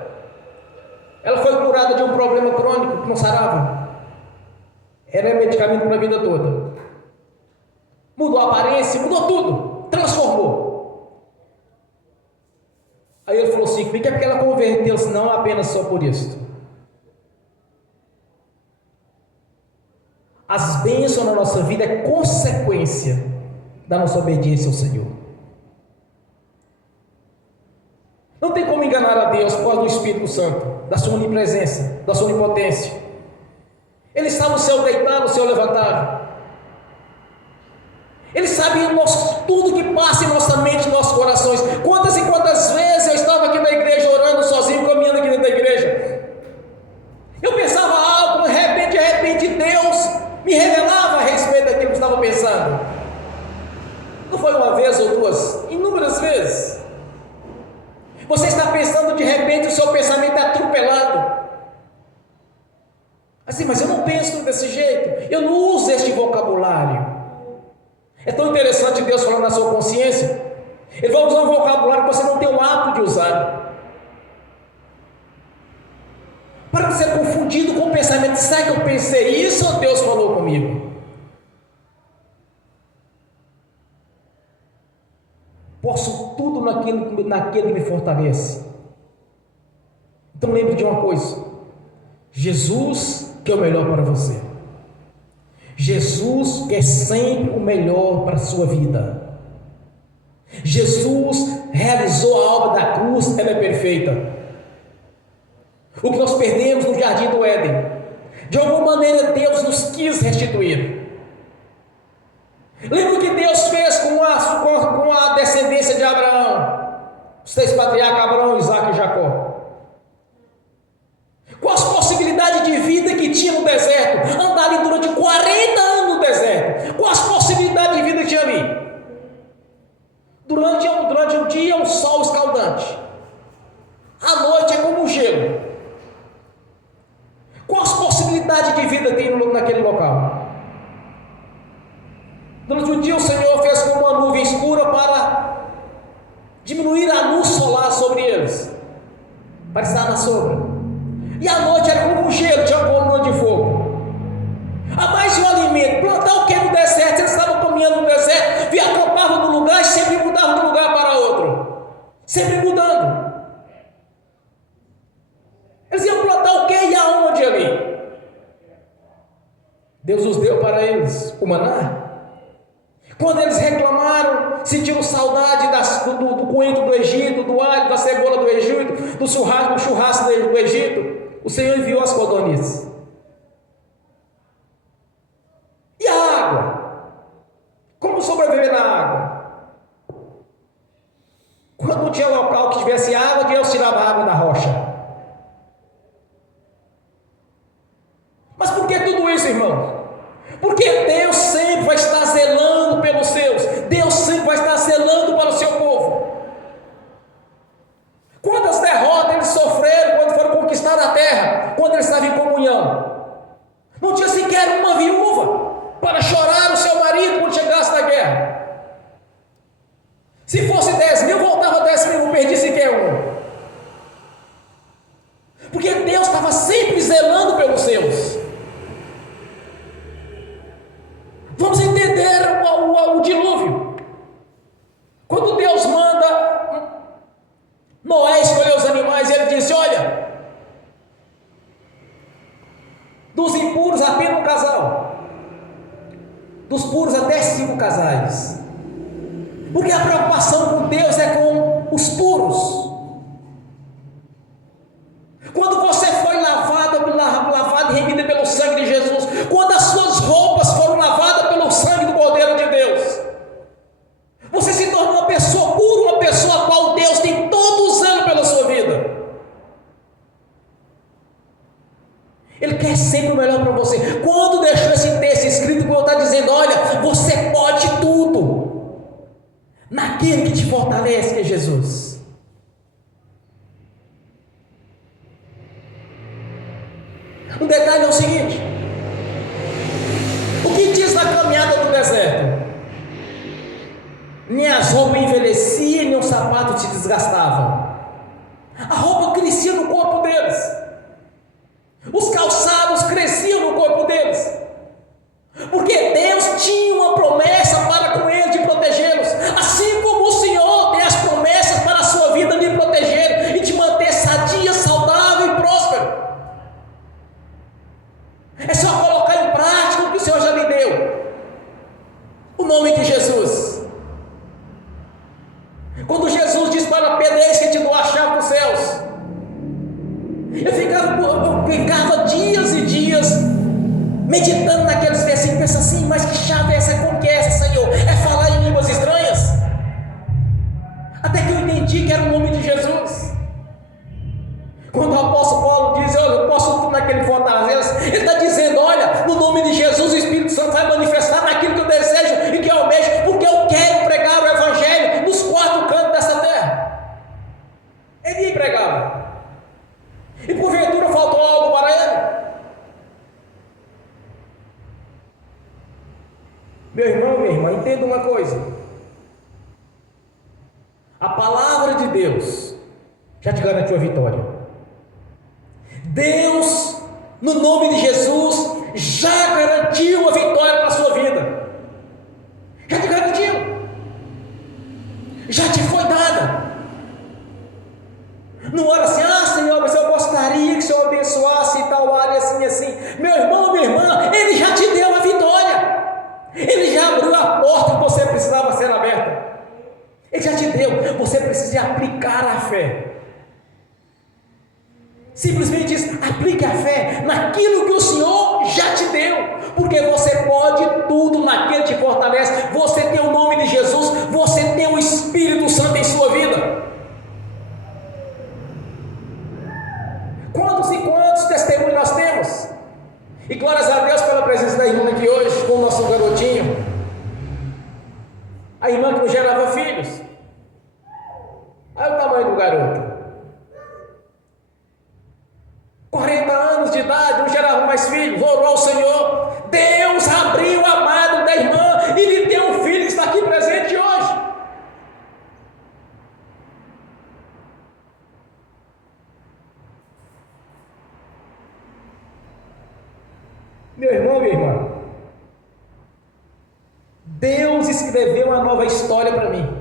Ela foi curada de um problema crônico que não sarava. Era medicamento para a vida toda. Mudou a aparência, mudou tudo, transformou. Aí ele falou assim: que é porque ela converteu-se, não apenas só por isso. As bênçãos na nossa vida é consequência da nossa obediência ao Senhor. Não tem como enganar a Deus por causa do Espírito Santo, da sua onipresença, da sua onipotência. Ele está no céu deitado, no céu levantado. Ele sabe tudo que passa em nossa mente, em nossos corações. Quantas e quantas vezes eu estava aqui na igreja orando sozinho, caminhando aqui dentro da igreja. Eu pensava algo, de repente Deus me revelava a respeito daquilo que eu estava pensando. Não foi uma vez ou duas, inúmeras vezes. Você está pensando, de repente o seu pensamento é atropelado. Assim, mas eu não penso desse jeito, eu não uso este vocabulário. É tão interessante Deus falando na sua consciência. Ele vai usar um vocabulário que você não tem o hábito de usar. Para não ser confundido com o pensamento: será que eu pensei isso ou Deus falou comigo? Posso tudo naquele que me fortalece. Então lembre de uma coisa: Jesus quer o melhor para você. Jesus quer sempre o melhor para a sua vida. Jesus realizou a obra da cruz, ela é perfeita. O que nós perdemos no jardim do Éden, de alguma maneira Deus nos quis restituir. Lembra o que Deus fez com a descendência de Abraão, os 3 patriarcas, Abraão, Isaac e Jacó? Qual as possibilidades de vida que tinha no deserto? Andar ali durante 40 anos no deserto. Qual as possibilidades de vida que tinha ali? Durante o dia, um sol escaldante. À noite é como um gelo. Qual as possibilidades de vida tem naquele local? Durante o dia, o Senhor fez com uma nuvem escura para diminuir a luz solar sobre eles, para estar na sombra. E à noite era como um gelo, tinha coluna de fogo. A mais de um alimento, plantar o que no deserto? Eles estavam caminhando no deserto, acampavam no lugar e sempre mudavam de um lugar para outro, sempre mudando. Eles iam plantar o que e aonde ali? Deus os deu para eles o maná. Quando eles reclamaram, sentiram saudade do coentro do Egito, do alho, da cebola, no churrasco do Egito, o Senhor enviou as codornizes. E a água? Como sobreviver na água? Quando não tinha local que tivesse água, Deus tirava a água da rocha. Mas por que tudo isso, irmão? Porque Deus sempre vai estar zelando pelos seus. Deus sempre vai estar zelando para o seu povo. Quantas derrotas eles sofreram quando foram conquistar a terra, quando eles estavam em comunhão? Não tinha sequer uma viúva para chorar o seu marido quando chegasse na guerra. Se fosse 10 mil, voltava 10 mil, não perdi sequer um. Porque Deus estava sempre zelando pelos seus. Vamos entender o dilúvio. Quando Deus manda Noé escolher os animais, ele disse: olha, dos impuros apenas um casal, dos puros até 5 casais. Porque a preocupação com Deus é com os puros. Quando você foi lavado e remida pelo sangue de Jesus, quando as suas roupas foram lavadas pelo sangue do Cordeiro de Deus, você se torna uma pessoa pura, uma pessoa a qual Deus tem todo o zelo pela sua vida. Ele quer sempre o melhor para você. Quando deixou esse texto escrito, como está dizendo: olha, você pode tudo naquele que te fortalece, que é Jesus. Um detalhe é o seguinte: o que diz na caminhada do deserto? Nem as roupas envelheciam, nem os sapatos se desgastavam. A roupa crescia no corpo deles, os calçados cresciam no corpo deles, porque Deus tinha uma promessa para com eles de protegê-los, assim como o Senhor tem as promessas para a sua vida de proteger e de manter sadia, saudável e próspero. É só colocar em prática o que o Senhor já lhe deu. O nome de Jesus. Quando Jesus disse para Pedro: eis que te dou a chave dos céus, eu ficava dias e dias meditando naqueles versículos, pensando assim: mas que chave é essa? Como que é essa, Senhor? É falar em línguas estranhas? Até que eu entendi que era o nome de Jesus. Quando o apóstolo Paulo diz: olha, eu posso tudo naquele fortaleza, ele está dizendo: olha, no nome de Jesus o Espírito Santo vai manifestar naquilo que eu desejo e que eu almejo, porque eu quero pregar o Evangelho nos 4 cantos dessa terra. Ele ia pregar. E porventura faltou algo para ele? Meu irmão, minha irmã, entenda uma coisa: a palavra de Deus já te garantiu a vitória. Deus, no nome de Jesus, já garantiu a vitória para a sua vida. Já te garantiu. Já te foi dada. Não ora assim: ah, Senhor, mas eu gostaria que o Senhor abençoasse e tal área assim, assim. Meu irmão, minha irmã, Ele já te deu a vitória. Ele já abriu a porta que você precisava ser aberta. Ele já te deu. Você precisa aplicar a fé. Simplesmente diz: aplique a fé naquilo que o Senhor já te deu, porque você pode tudo naquele que te fortalece. Você tem o nome de Jesus, você tem o Espírito Santo em sua vida. Quantos e quantos testemunhos nós temos? E glórias a Deus pela presença da irmã aqui hoje, com o nosso garotinho, a irmã que não gerava filhos. Olha o tamanho do garoto, 40 anos de idade, não gerava mais filhos, orou ao Senhor, Deus abriu a amado da irmã e lhe deu um filho que está aqui presente hoje. Meu irmão, minha irmã, Deus escreveu uma nova história para mim.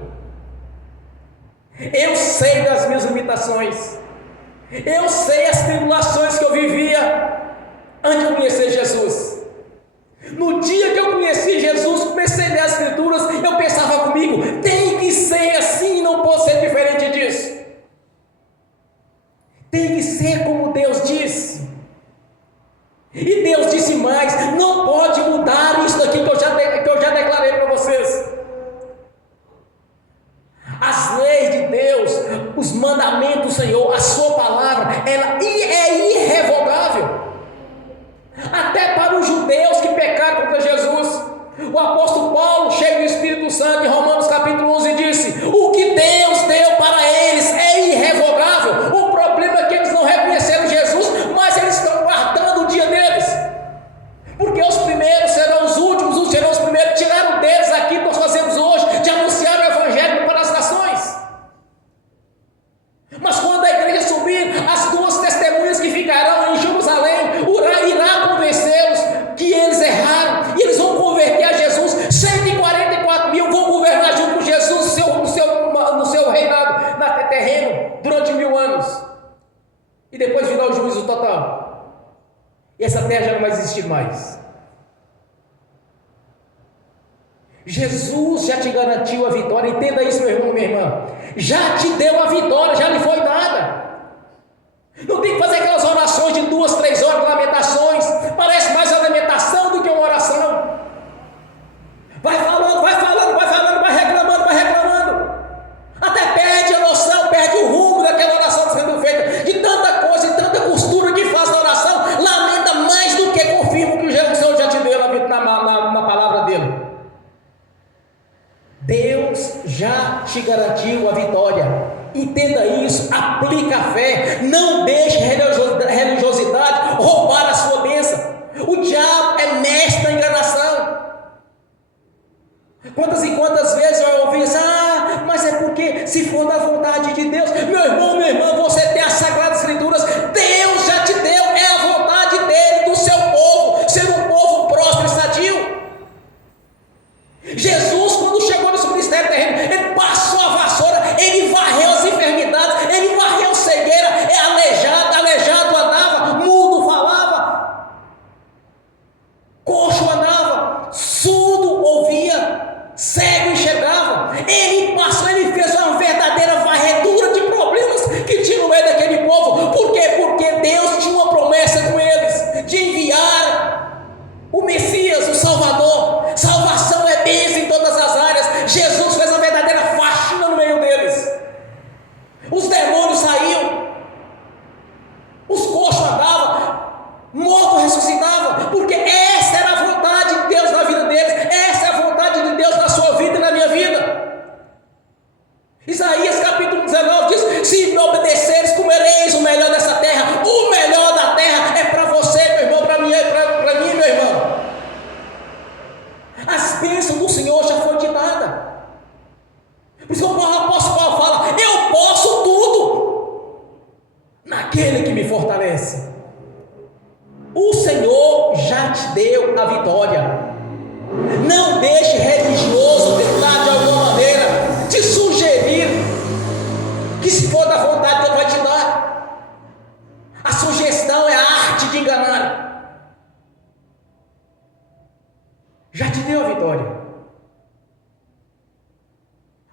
Eu sei das minhas limitações, eu sei as tribulações que eu vivia antes de conhecer Jesus. No dia que eu conheci Jesus, comecei a ler as Escrituras, eu pensava comigo: tem que ser assim, não pode ser diferente disso. dizer como Deus disse. E Deus disse mais: não pode mudar isso daqui que eu já declarei para vocês. As leis de Deus, os mandamentos do Senhor, a sua palavra, ela é irrevogável. Até para os judeus que pecaram contra Jesus. O apóstolo Paulo, cheio do Espírito Santo, em Romanos capítulo 11, disse: o que Deus deu para eles é irrevogável. O problema é que eles não reconheceram Jesus, mas eles estão guardando o dia deles. Porque os primeiros serão os últimos serão os primeiros. Tiraram deles aqui que nós fazemos hoje, de anunciar o Evangelho para as nações. Mas quando a igreja subir, as duas testemunhas que ficarão em Jerusalém irá convencê-los que eles erraram, e eles vão converter a Jesus. 144 mil vão governar junto com Jesus no seu reinado terreno durante 1000 anos, e depois virá o juízo total, e essa terra já não vai existir mais. Jesus já te garantiu a vitória. Entenda isso, meu irmão, minha irmã. Já te deu a vitória, já lhe foi dada. Não tem que fazer aquelas orações de 2, 3 horas de lamentações. Parece mais uma lamentação do que uma oração. Vai falando, vai reclamando. Até perde a noção, perde o rumo daquela oração sendo feita. De tanta coisa e tanta costura que faz na oração, lamenta mais do que confirma o que o Senhor já te deu na palavra dele. Deus já te garantiu a vitória. Entenda isso, aplica a fé, não deixe a religiosidade roubar a sua bênção. O diabo é mestre da enganação. Quantas e quantas vezes eu ouvi isso: mas é porque se for da vontade de Deus. Meu irmão, minha irmã, você tem as Sagradas Escrituras. Deus já te deu, é a vontade dele, do seu povo, ser um povo próspero e sadio. Jesus, quando chegou nesse ministério terreno, ele passou a vassoura, ele varreu as enfermidades, ele varreu cegueira, aleijado andava, mudo falava, coxo andava, surdo ouvia, cego enxergava. Ele fez uma verdadeira varredura de problemas que tinha no meio daquele povo. Por quê? Porque Deus tinha uma promessa com eles, de enviar o Messias, o Salvador. Salvação é bênção em todas as áreas. Jesus fez uma verdadeira faxina no meio deles. Os demônios saíam, os coxos andavam, morto ressuscitava, porque essa era a vontade de Deus na vida deles. Essa é a vontade de Deus na sua vida e na minha vida. Isaías capítulo 19 diz: se me obedeceres, comereis o melhor dessa terra. O melhor da terra é para você, meu irmão, para mim, meu irmão. As bênçãos do Senhor já foi te dada. Por isso que o apóstolo Paulo fala: eu posso tudo naquele que me fortalece. O Senhor já te deu a vitória. Não deixe religioso tentar de alguma maneira te sugerir que, se for da vontade, Deus vai te dar. A sugestão é a arte de enganar. Já te deu a vitória.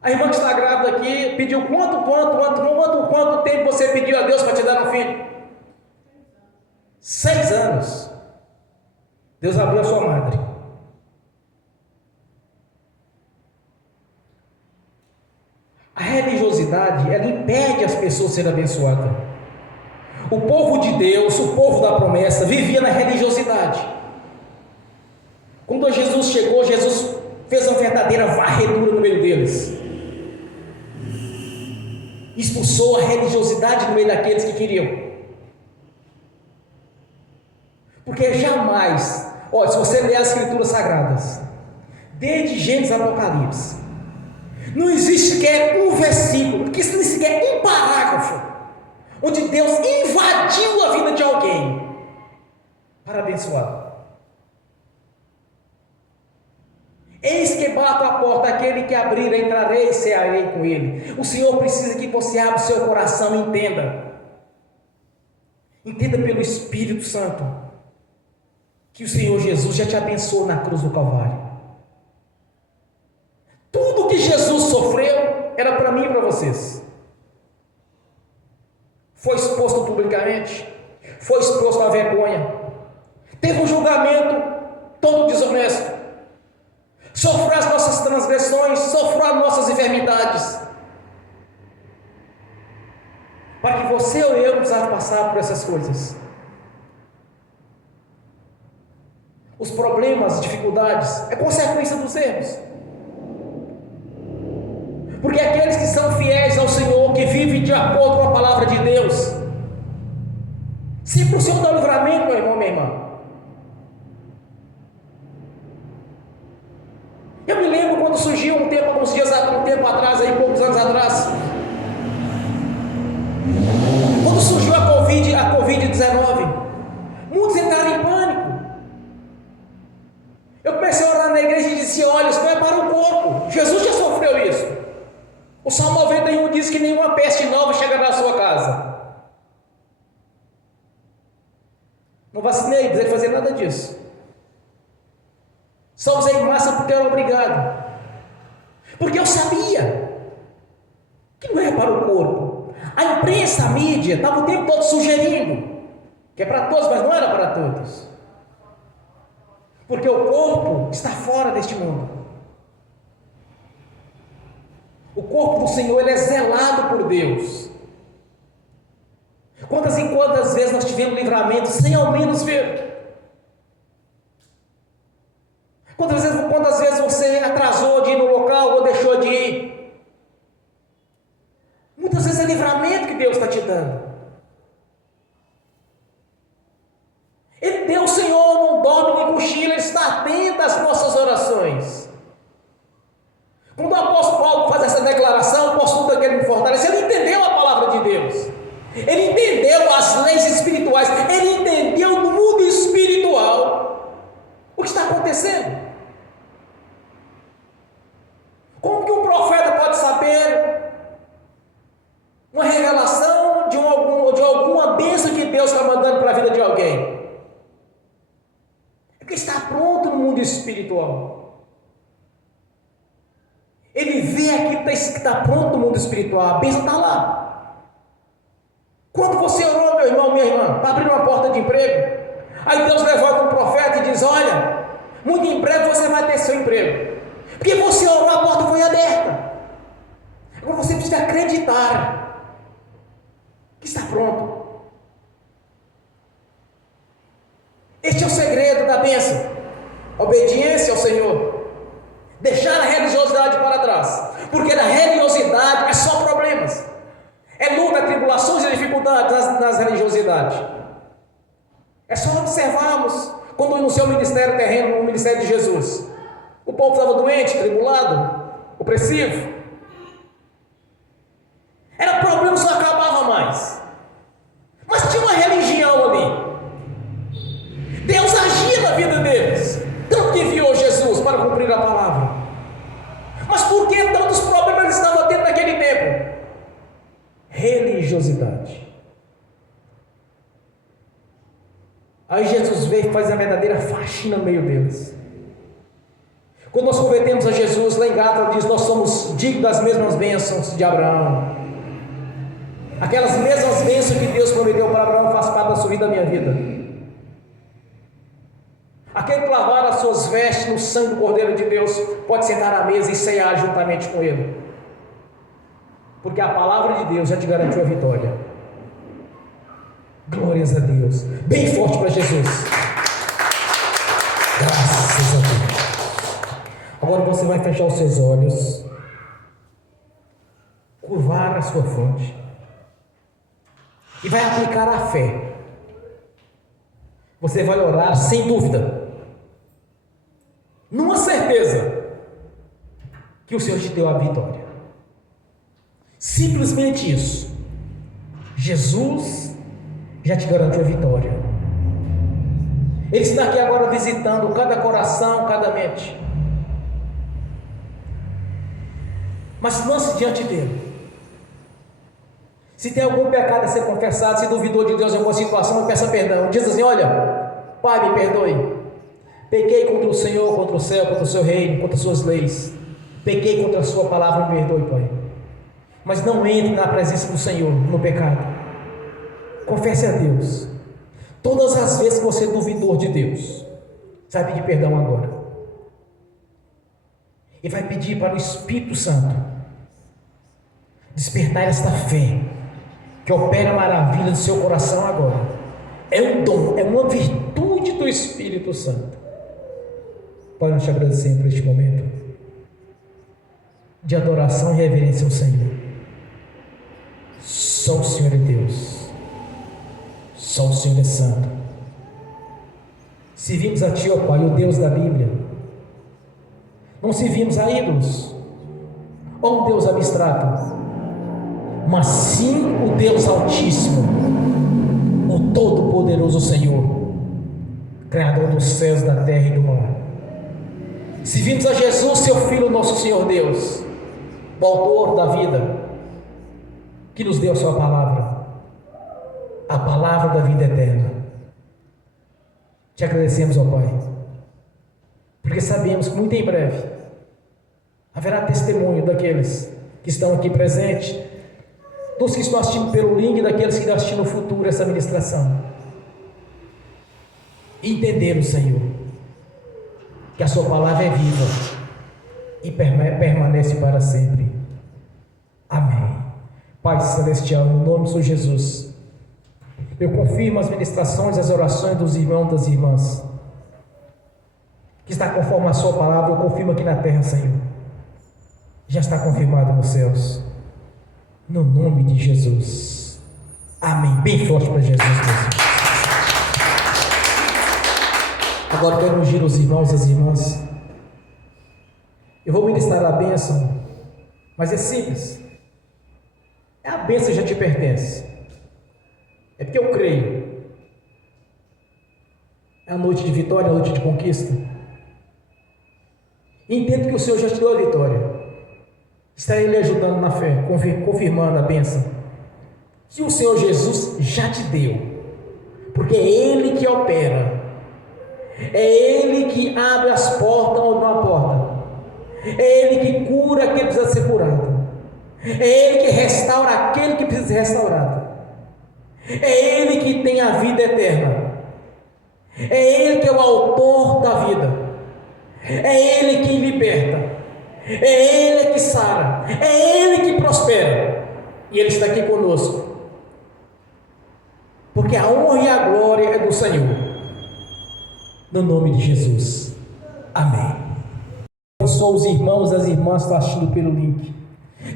A irmã que está grávida aqui pediu quanto tempo você pediu a Deus para te dar um filho? 6 anos. Deus abriu a sua madre. A religiosidade, ela impede as pessoas de serem abençoadas. O povo de Deus, o povo da promessa, vivia na religiosidade. Quando Jesus chegou, Jesus fez uma verdadeira varredura no meio deles. Expulsou a religiosidade no meio daqueles que queriam. Porque jamais, se você ler as Escrituras Sagradas, desde Gênesis a Apocalipse, não existe sequer um versículo, que nem sequer um parágrafo, onde Deus invadiu a vida de alguém para abençoar. Eis que bato a porta, aquele que abrir, entrarei e cearei com ele. O Senhor precisa que você abra o seu coração e entenda. Entenda pelo Espírito Santo que o Senhor Jesus já te abençoou na cruz do Calvário. Tudo que Jesus sofreu era para mim e para vocês. foi exposto publicamente, foi exposto à vergonha, teve um julgamento todo desonesto, sofreu as nossas transgressões, sofreu as nossas enfermidades, para que você ou eu não precisasse passar por essas coisas. Os problemas, dificuldades, é consequência dos erros. Porque aqueles que são fiéis ao Senhor, que vivem de acordo com a palavra de Deus, sempre o Senhor dá livramento, meu irmão, minha irmã. Eu me lembro quando surgiu um tempo atrás, aí, poucos anos atrás, quando surgiu a Covid-19, muitos entraram em pânico. Eu comecei a orar na igreja e disse: olha, isso não é para o corpo. Jesus já sofreu isso. O Salmo 91 diz que nenhuma peste nova chega na sua casa. Não vacinei, não precisei fazer nada disso. Só usei máscara porque era obrigado. Porque eu sabia que não é para o corpo. A imprensa, a mídia, estava o tempo todo sugerindo que é para todos, mas não era para todos. Porque o corpo está fora deste mundo. O corpo do Senhor, ele é zelado por Deus. Quantas e quantas vezes nós tivemos livramento sem ao menos ver? Quantas vezes você atrasou de ir no local ou deixou de ir? Muitas vezes é livramento que Deus está te dando. Deus, Senhor, não dorme nem cochila, Ele está atento às nossas orações. Quando o apóstolo Paulo faz essa declaração, o apóstolo daquele me fortalece, ele entendeu a palavra de Deus, ele entendeu as leis espirituais, ele entendeu no mundo espiritual o que está acontecendo. Como que um profeta pode saber uma revelação de alguma bênção que Deus está mandando para a vida de alguém? É porque está pronto no mundo espiritual. Ele vê aquilo que está pronto no mundo espiritual, a bênção está lá. Quando você orou, meu irmão, minha irmã, para abrir uma porta de emprego, aí Deus levanta um profeta e diz: olha, muito em breve você vai ter seu emprego, porque você orou, a porta foi aberta. Agora você precisa acreditar que está pronto. Este é o segredo da bênção: a obediência ao Senhor. Deixar a religiosidade para trás, porque na religiosidade é só problemas, é luta, tribulações e dificuldades nas religiosidades. É só observarmos quando no seu ministério terreno, no ministério de Jesus, o povo estava doente, tribulado, opressivo, era problema, só acabava mais, mas tinha uma religião ali. Deus agia na vida deles, tanto que enviou Jesus para cumprir a palavra. Mas por que tantos problemas estavam tendo naquele tempo? Religiosidade. Aí Jesus veio e faz a verdadeira faxina no meio deles. Quando nós convertemos a Jesus, lá em Gálatas diz: nós somos dignos das mesmas bênçãos de Abraão. Aquelas mesmas bênçãos que Deus prometeu para Abraão faz parte da sua vida, da minha vida. Aquele que lavar as suas vestes no sangue do Cordeiro de Deus pode sentar à mesa e ceiar juntamente com Ele, porque a palavra de Deus já te garantiu a vitória. Glórias a Deus, bem forte para Jesus. Graças a Deus. Agora você vai fechar os seus olhos, curvar a sua fronte e vai aplicar a fé. Você vai orar sem dúvida, numa certeza que o Senhor te deu a vitória. Simplesmente isso. Jesus já te garantiu a vitória. Ele está aqui agora visitando cada coração, cada mente. Mas lance diante dele. Se tem algum pecado a ser confessado, se duvidou de Deus em alguma situação, peça perdão. Diz assim: olha, Pai, me perdoe. Pequei contra o Senhor, contra o céu, contra o seu reino, contra as suas leis. Pequei contra a sua palavra, me perdoe, Pai. Mas não entre na presença do Senhor no pecado. Confesse a Deus. Todas as vezes que você duvidou de Deus, você vai pedir perdão agora. E vai pedir para o Espírito Santo despertar esta fé que opera maravilha no seu coração agora. É um dom, é uma virtude do Espírito Santo. Pai, nós te agradecemos por este momento de adoração e reverência ao Senhor. Só o Senhor é Deus, só o Senhor é santo. Servimos a Ti, ó Pai, o Deus da Bíblia. Não servimos a ídolos ou um Deus abstrato, mas sim o Deus Altíssimo, o Todo-Poderoso Senhor, Criador dos céus, da terra e do mar. Servimos a Jesus, Seu Filho, nosso Senhor Deus, o autor da vida, que nos deu a Sua palavra, a palavra da vida eterna. Te agradecemos, ó Pai, porque sabemos que muito em breve haverá testemunho daqueles que estão aqui presentes, dos que estão assistindo pelo link e daqueles que estão assistindo no futuro essa ministração. Entenderam, Senhor, que a Sua palavra é viva e permanece para sempre. Amém. Pai Celestial, no nome do Senhor Jesus, eu confirmo as ministrações, as orações dos irmãos e das irmãs, que está conforme a Sua palavra. Eu confirmo aqui na terra, Senhor, já está confirmado nos céus, no nome de Jesus. Amém. Bem forte para Jesus, meus irmãos. Agora quero ungir os irmãos e as irmãs. Eu vou ministrar a bênção, mas é simples. A bênção já te pertence. É porque eu creio. É a noite de vitória, a noite de conquista. Entendo que o Senhor já te deu a vitória. Estarei lhe ajudando na fé, confirmando a bênção que o Senhor Jesus já te deu, porque é Ele que opera, é Ele que abre as portas onde não há porta, é Ele que cura aquele que precisa ser curado, é Ele que restaura aquele que precisa ser restaurado, é Ele que tem a vida eterna, é Ele que é o autor da vida, é Ele que liberta, é Ele que sara, é Ele que prospera, e Ele está aqui conosco, porque a honra e a glória é do Senhor, no nome de Jesus. Amém. Eu sou os irmãos e as irmãs que estão assistindo pelo link,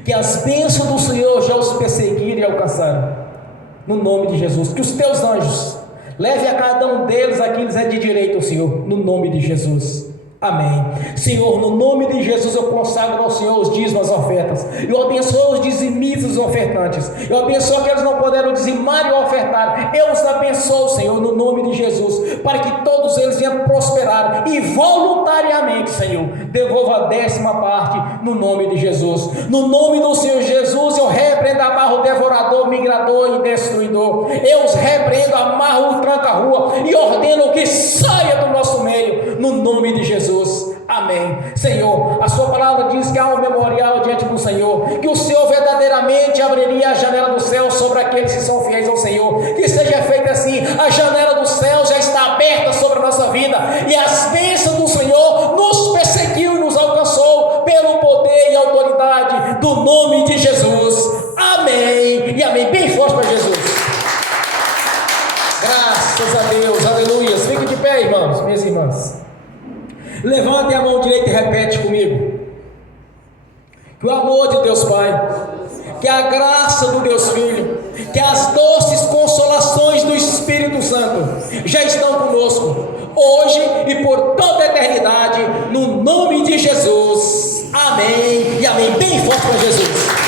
que as bênçãos do Senhor já os perseguiram e alcançaram, no nome de Jesus. Que os teus anjos levem a cada um deles aquilo que é de direito, Senhor, no nome de Jesus. Amém. Senhor, no nome de Jesus eu consagro ao Senhor os dízimos, as ofertas. Eu abençoo os dizimistas e os ofertantes. Eu abençoo aqueles que não puderam dizimar e ofertar. Eu os abençoo, Senhor, no nome de Jesus, para que todos eles venham prosperar e voluntariamente, Senhor, devolva a 10ª parte no nome de Jesus. No nome do Senhor Jesus, eu repreendo, amarro o devorador, migrador e destruidor. Eu os repreendo, amarro o tranca-rua e ordeno que saia do nosso meio, no nome de Jesus. Amém. Senhor, a Sua palavra diz que há um memorial diante do Senhor, que o Senhor verdadeiramente abriria a janela do céu sobre aqueles que são fiéis ao Senhor. Que seja feito assim. A janela do céu já está aberta sobre a nossa vida, e as bênçãos do Senhor nos perseguiu e nos alcançou pelo poder e autoridade do nome de Jesus. Amém e amém. Bem forte para Jesus. Graças a Deus. Aleluia. Fique de pé, irmãos, minhas irmãs. Levante a mão direita e repete comigo. Que o amor de Deus Pai, que a graça do Deus Filho, que as doces consolações do Espírito Santo já estão conosco, hoje e por toda a eternidade, no nome de Jesus. Amém e amém. Bem forte para Jesus.